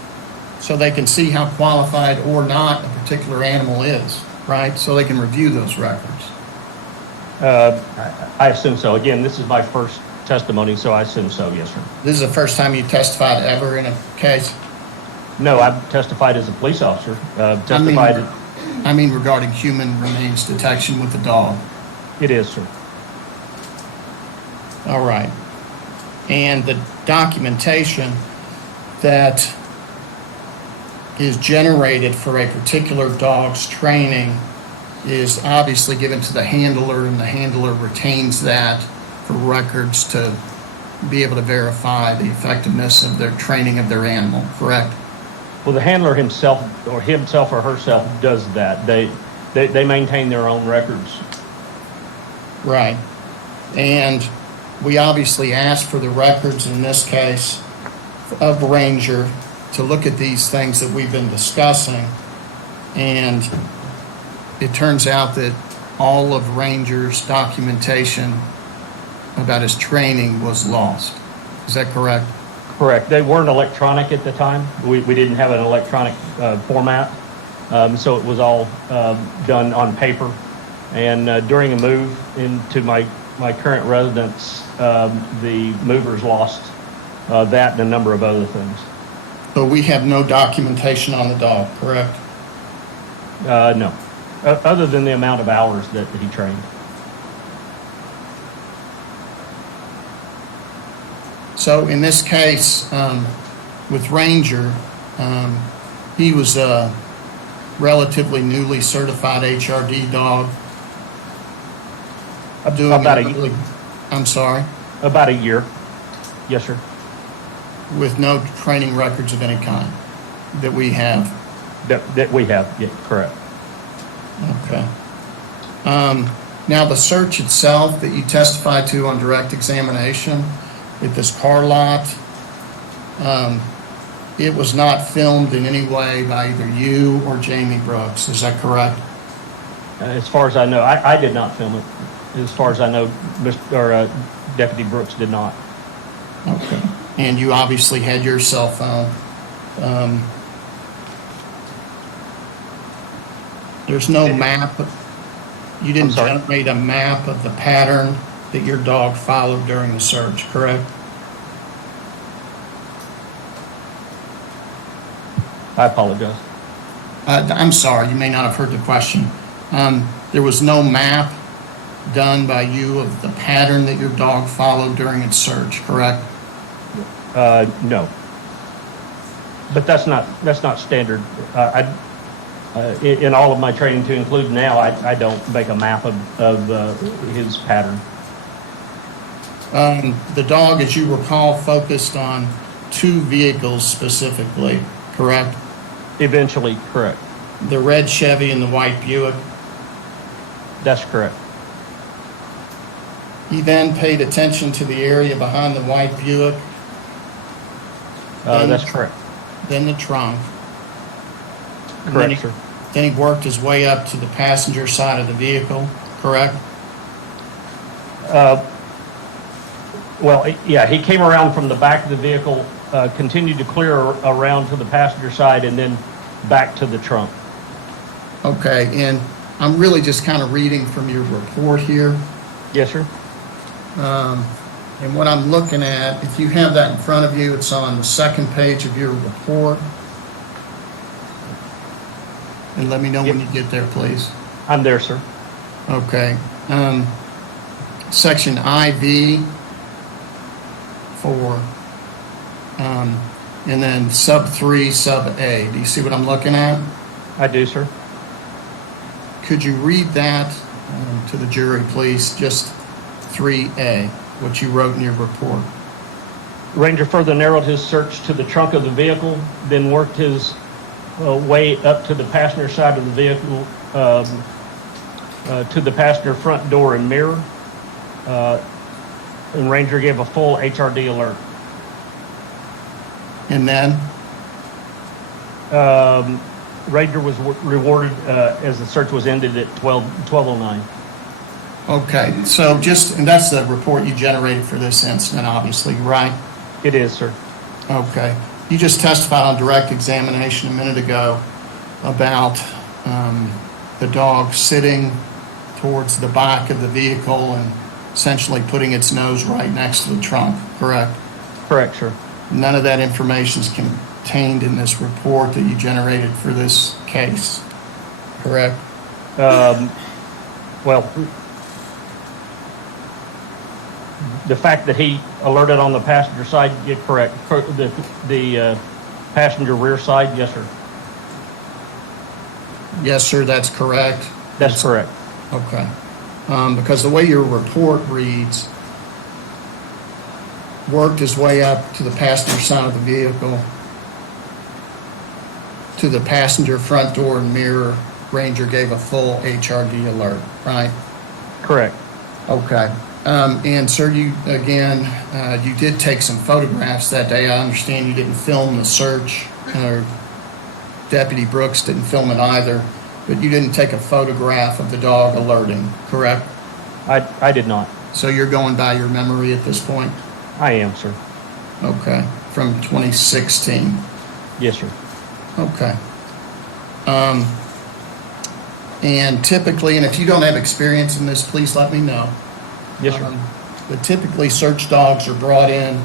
so they can see how qualified or not a particular animal is, right? So they can review those records. I assume so. Again, this is my first testimony, so I assume so. Yes, sir. This is the first time you testified ever in a case? No, I've testified as a police officer. I mean regarding human remains detection with the dog. It is, sir. All right. And the documentation that is generated for a particular dog's training is obviously given to the handler, and the handler retains that for records to be able to verify the effectiveness of their training of their animal, correct? Well, the handler himself or herself does that. They maintain their own records. Right. And we obviously asked for the records in this case of Ranger to look at these things that we've been discussing. And it turns out that all of Ranger's documentation about his training was lost. Is that correct? Correct. They weren't electronic at the time. We didn't have an electronic format. So it was all done on paper. And during a move into my current residence, the movers lost that and a number of other things. So we have no documentation on the dog, correct? No, other than the amount of hours that he trained. So in this case, with Ranger, he was a relatively newly certified HRD dog. About a year. I'm sorry? About a year. Yes, sir. With no training records of any kind that we have. That we have, yeah, correct. Okay. Now, the search itself that you testified to on direct examination at this car lot, it was not filmed in any way by either you or Jamie Brooks. Is that correct? As far as I know, I did not film it. As far as I know, Deputy Brooks did not. Okay. And you obviously had your cell phone. There's no map. You didn't generate a map of the pattern that your dog followed during the search, correct? I apologize. I'm sorry, you may not have heard the question. There was no map done by you of the pattern that your dog followed during its search, correct? No. But that's not standard. In all of my training, to include now, I don't make a map of his pattern. The dog, as you recall, focused on 2 vehicles specifically, correct? Eventually, correct. The red Chevy and the white Buick. That's correct. He then paid attention to the area behind the white Buick. That's correct. Then the trunk. Correct, sir. Then he worked his way up to the passenger side of the vehicle, correct? Well, yeah, he came around from the back of the vehicle, continued to clear around to the passenger side, and then back to the trunk. Okay, and I'm really just kind of reading from your report here. Yes, sir. And what I'm looking at, if you have that in front of you, it's on the second page of your report. And let me know when you get there, please. I'm there, sir. Okay. Section IV 4, and then sub 3, sub A. Do you see what I'm looking at? I do, sir. Could you read that to the jury, please? Just 3A, what you wrote in your report. Ranger further narrowed his search to the trunk of the vehicle, then worked his way up to the passenger side of the vehicle, to the passenger front door and mirror. And Ranger gave a full HRD alert. And then? Ranger was rewarded as the search was ended at 12:09. Okay, so and that's the report you generated for this incident, obviously, right? It is, sir. Okay. You just testified on direct examination a minute ago about the dog sitting towards the back of the vehicle and essentially putting its nose right next to the trunk, correct? Correct, sir. None of that information is contained in this report that you generated for this case, correct? Well, the fact that he alerted on the passenger side, yeah, correct. The passenger rear side, yes, sir. Yes, sir, that's correct. That's correct. Okay. Because the way your report reads, worked his way up to the passenger side of the vehicle, to the passenger front door and mirror, Ranger gave a full HRD alert, right? Correct. Okay. And sir, you did take some photographs that day. I understand you didn't film the search, or Deputy Brooks didn't film it either, but you didn't take a photograph of the dog alerting, correct? I did not. So you're going by your memory at this point? I am, sir. Okay, from 2016. Yes, sir. Okay. And typically, and if you don't have experience in this, please let me know. Yes, sir. But typically, search dogs are brought in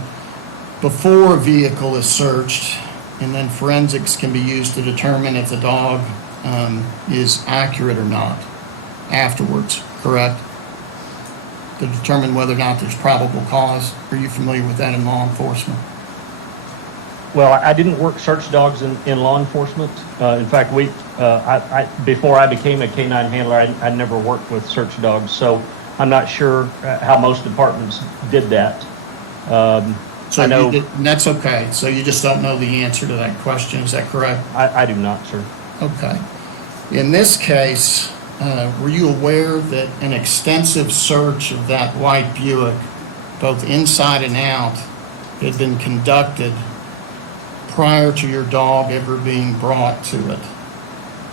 before a vehicle is searched, and then forensics can be used to determine if the dog is accurate or not afterwards, correct? To determine whether or not there's probable cause. Are you familiar with that in law enforcement? Well, I didn't work search dogs in law enforcement. In fact, before I became a canine handler, I never worked with search dogs, so I'm not sure how most departments did that. So I know and that's okay. So you just don't know the answer to that question. Is that correct? I do not, sir. Okay. In this case, were you aware that an extensive search of that white Buick, both inside and out, had been conducted prior to your dog ever being brought to it?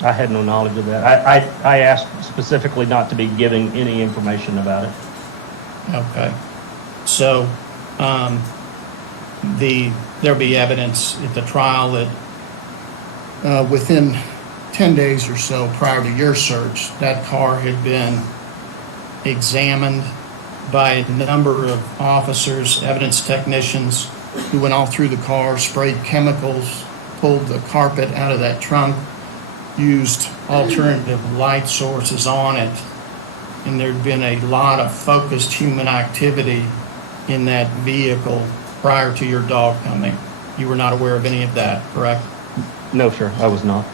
I had no knowledge of that. I asked specifically not to be giving any information about it. Okay. So, there'll be evidence at the trial that within 10 days or so prior to your search, that car had been examined by a number of officers, evidence technicians, who went all through the car, sprayed chemicals, pulled the carpet out of that trunk, used alternative light sources on it, and there'd been a lot of focused human activity in that vehicle prior to your dog coming. You were not aware of any of that, correct? No, sir, I was not.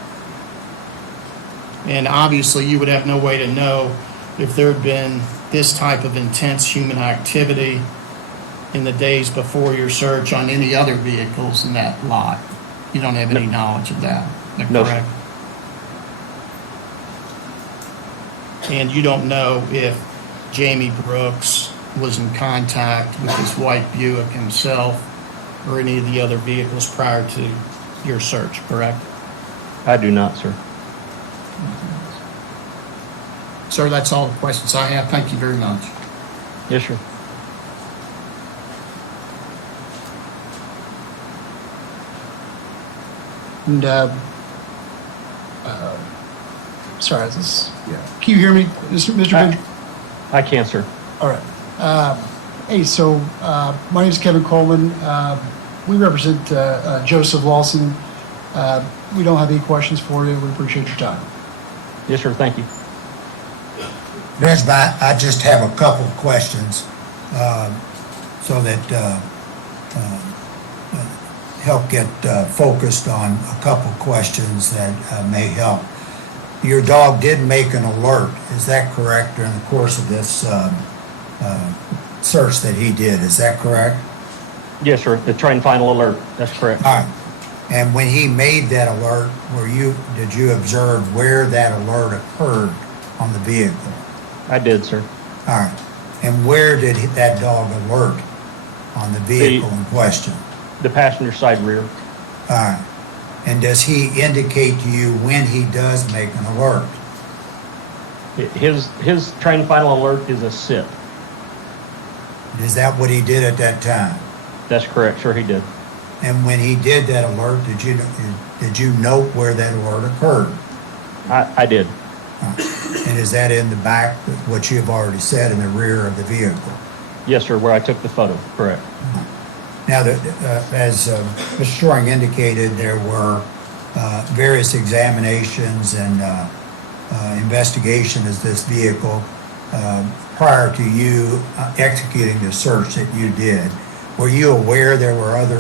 And obviously, you would have no way to know if there had been this type of intense human activity in the days before your search on any other vehicles in that lot. You don't have any knowledge of that, is that No, sir. correct? And you don't know if Jamie Brooks was in contact with this white Buick himself or any of the other vehicles prior to your search, correct? I do not, sir. Sir, that's all the questions I have. Thank you very much. Yes, sir. And, sorry, can you hear me, Mr. Benjamin? I can, sir. All right. Hey, so my name is Kevin Coleman. We represent Joseph Lawson. We don't have any questions for you. We appreciate your time. Yes, sir, thank you. Benjamin, I just have a couple of questions so that help get focused on a couple of questions that may help. Your dog did make an alert, is that correct, during the course of this search that he did, is that correct? Yes, sir, the train final alert, that's correct. All right. And when he made that alert, did you observe where that alert occurred on the vehicle? I did, sir. All right. And where did that dog alert on the vehicle in question? The passenger side rear. All right. And does he indicate to you when he does make an alert? His train final alert is a sit. Is that what he did at that time? That's correct, sure he did. And when he did that alert, did you note where that alert occurred? I did. And is that in the back, what you have already said, in the rear of the vehicle? Yes, sir, where I took the photo, correct. Now, as Mr. Shoring indicated, there were various examinations and investigation of this vehicle prior to you executing the search that you did. Were you aware there were other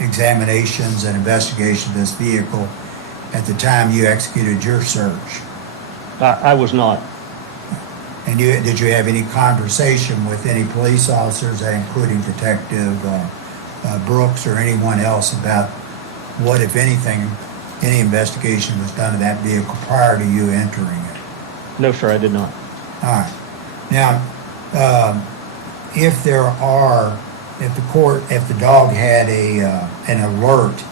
examinations and investigation of this vehicle at the time you executed your search? I was not. And did you have any conversation with any police officers, including Detective Brooks or anyone else, about what, if anything, any investigation was done of that vehicle prior to you entering it? No, sir, I did not. All right. Now, if the dog had an alert,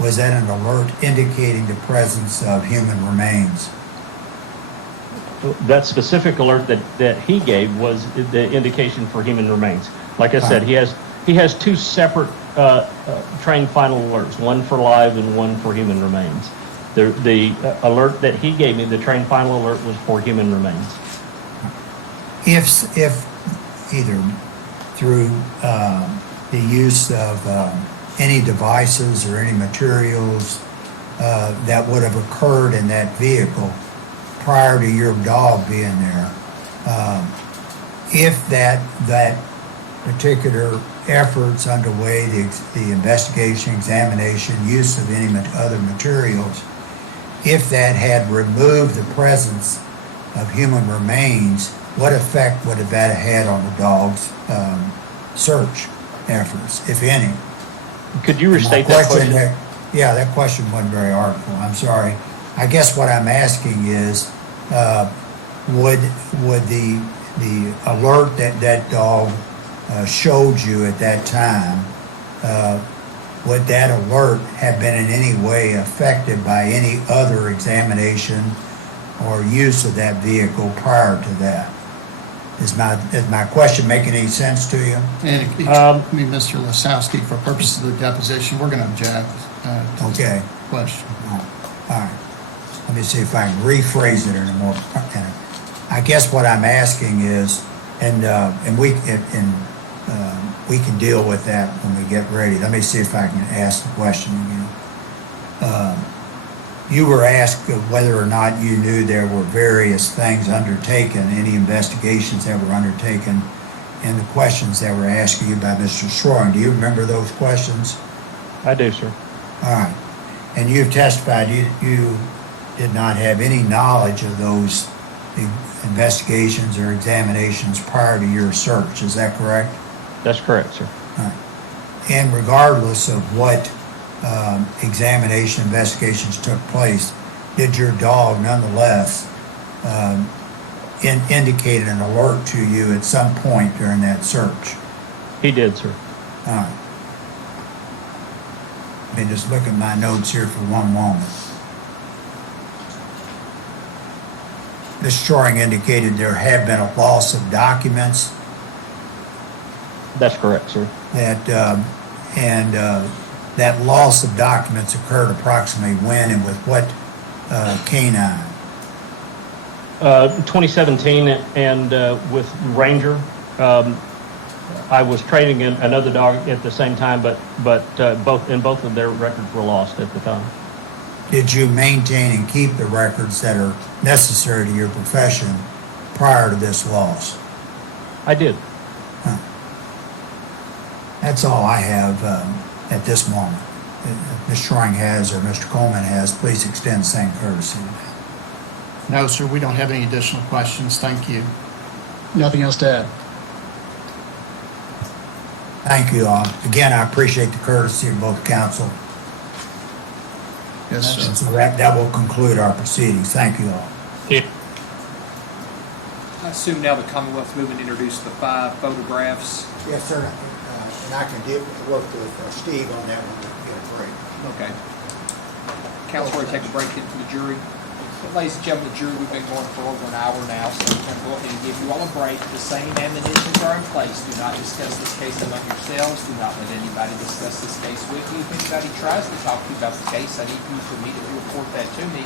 was that an alert indicating the presence of human remains? That specific alert that he gave was the indication for human remains. Like I said, he has two separate train final alerts, one for live and one for human remains. The alert that he gave me, the train final alert, was for human remains. If either through the use of any devices or any materials that would have occurred in that vehicle prior to your dog being there, if that particular efforts underway, the investigation, examination, use of any other materials, if that had removed the presence of human remains, what effect would have that had on the dog's search efforts, if any? Could you restate that question? Yeah, that question wasn't very artful. I'm sorry. I guess what I'm asking is, would the alert that dog showed you at that time, would that alert have been in any way affected by any other examination or use of that vehicle prior to that? Is my question making any sense to you? And, Mr. Lasowski, for purposes of the deposition, we're going to object to Okay. the question. All right. Let me see if I can rephrase it in a more. I guess what I'm asking is, and we can deal with that when we get ready. Let me see if I can ask the question again. You were asked whether or not you knew there were various things undertaken, any investigations that were undertaken, and the questions that were asked you by Mr. Schroen. Do you remember those questions? I do, sir. All right. And you've testified you did not have any knowledge of those investigations or examinations prior to your search. Is that correct? That's correct, sir. All right. And regardless of what examination investigations took place, did your dog nonetheless indicate an alert to you at some point during that search? He did, sir. All right. Let me just look at my notes here for one moment. Ms. Shoring indicated there had been a loss of documents That's correct, sir. That loss of documents occurred approximately when and with what canine? 2017, and with Ranger, I was training another dog at the same time, but both of their records were lost at the time. Did you maintain and keep the records that are necessary to your profession prior to this loss? I did. That's all I have at this moment. If Ms. Shoring has or Mr. Coleman has, please extend the same courtesy. No, sir, we don't have any additional questions. Thank you. Nothing else to add. Thank you all. Again, I appreciate the courtesy of both counsel. Yes, sir. So that will conclude our proceedings. Thank you all. I assume now the Commonwealth's moving to introduce the 5 photographs. Yes, sir. And I can work with Steve on that one. Great. Okay. Council, we're going to take a break into the jury. But ladies and gentlemen, the jury, we've been going for over an hour now, so we're going to go ahead and give you all a break. The same admonitions are in place. Do not discuss this case among yourselves. Do not let anybody discuss this case with you. If anybody tries to talk to you about the case, I need you to immediately report that to me.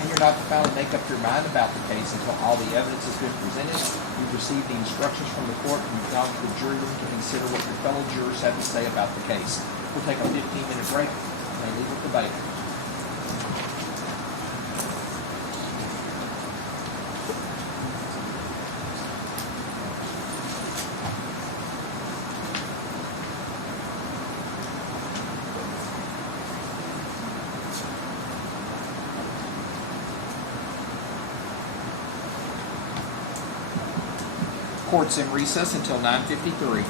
And you're not to finally make up your mind about the case until all the evidence has been presented. You've received the instructions from the court, and you've gone to the jury room to consider what your fellow jurors have to say about the case. We'll take a 15-minute break. May leave with the debate. Court's in recess until 9:53.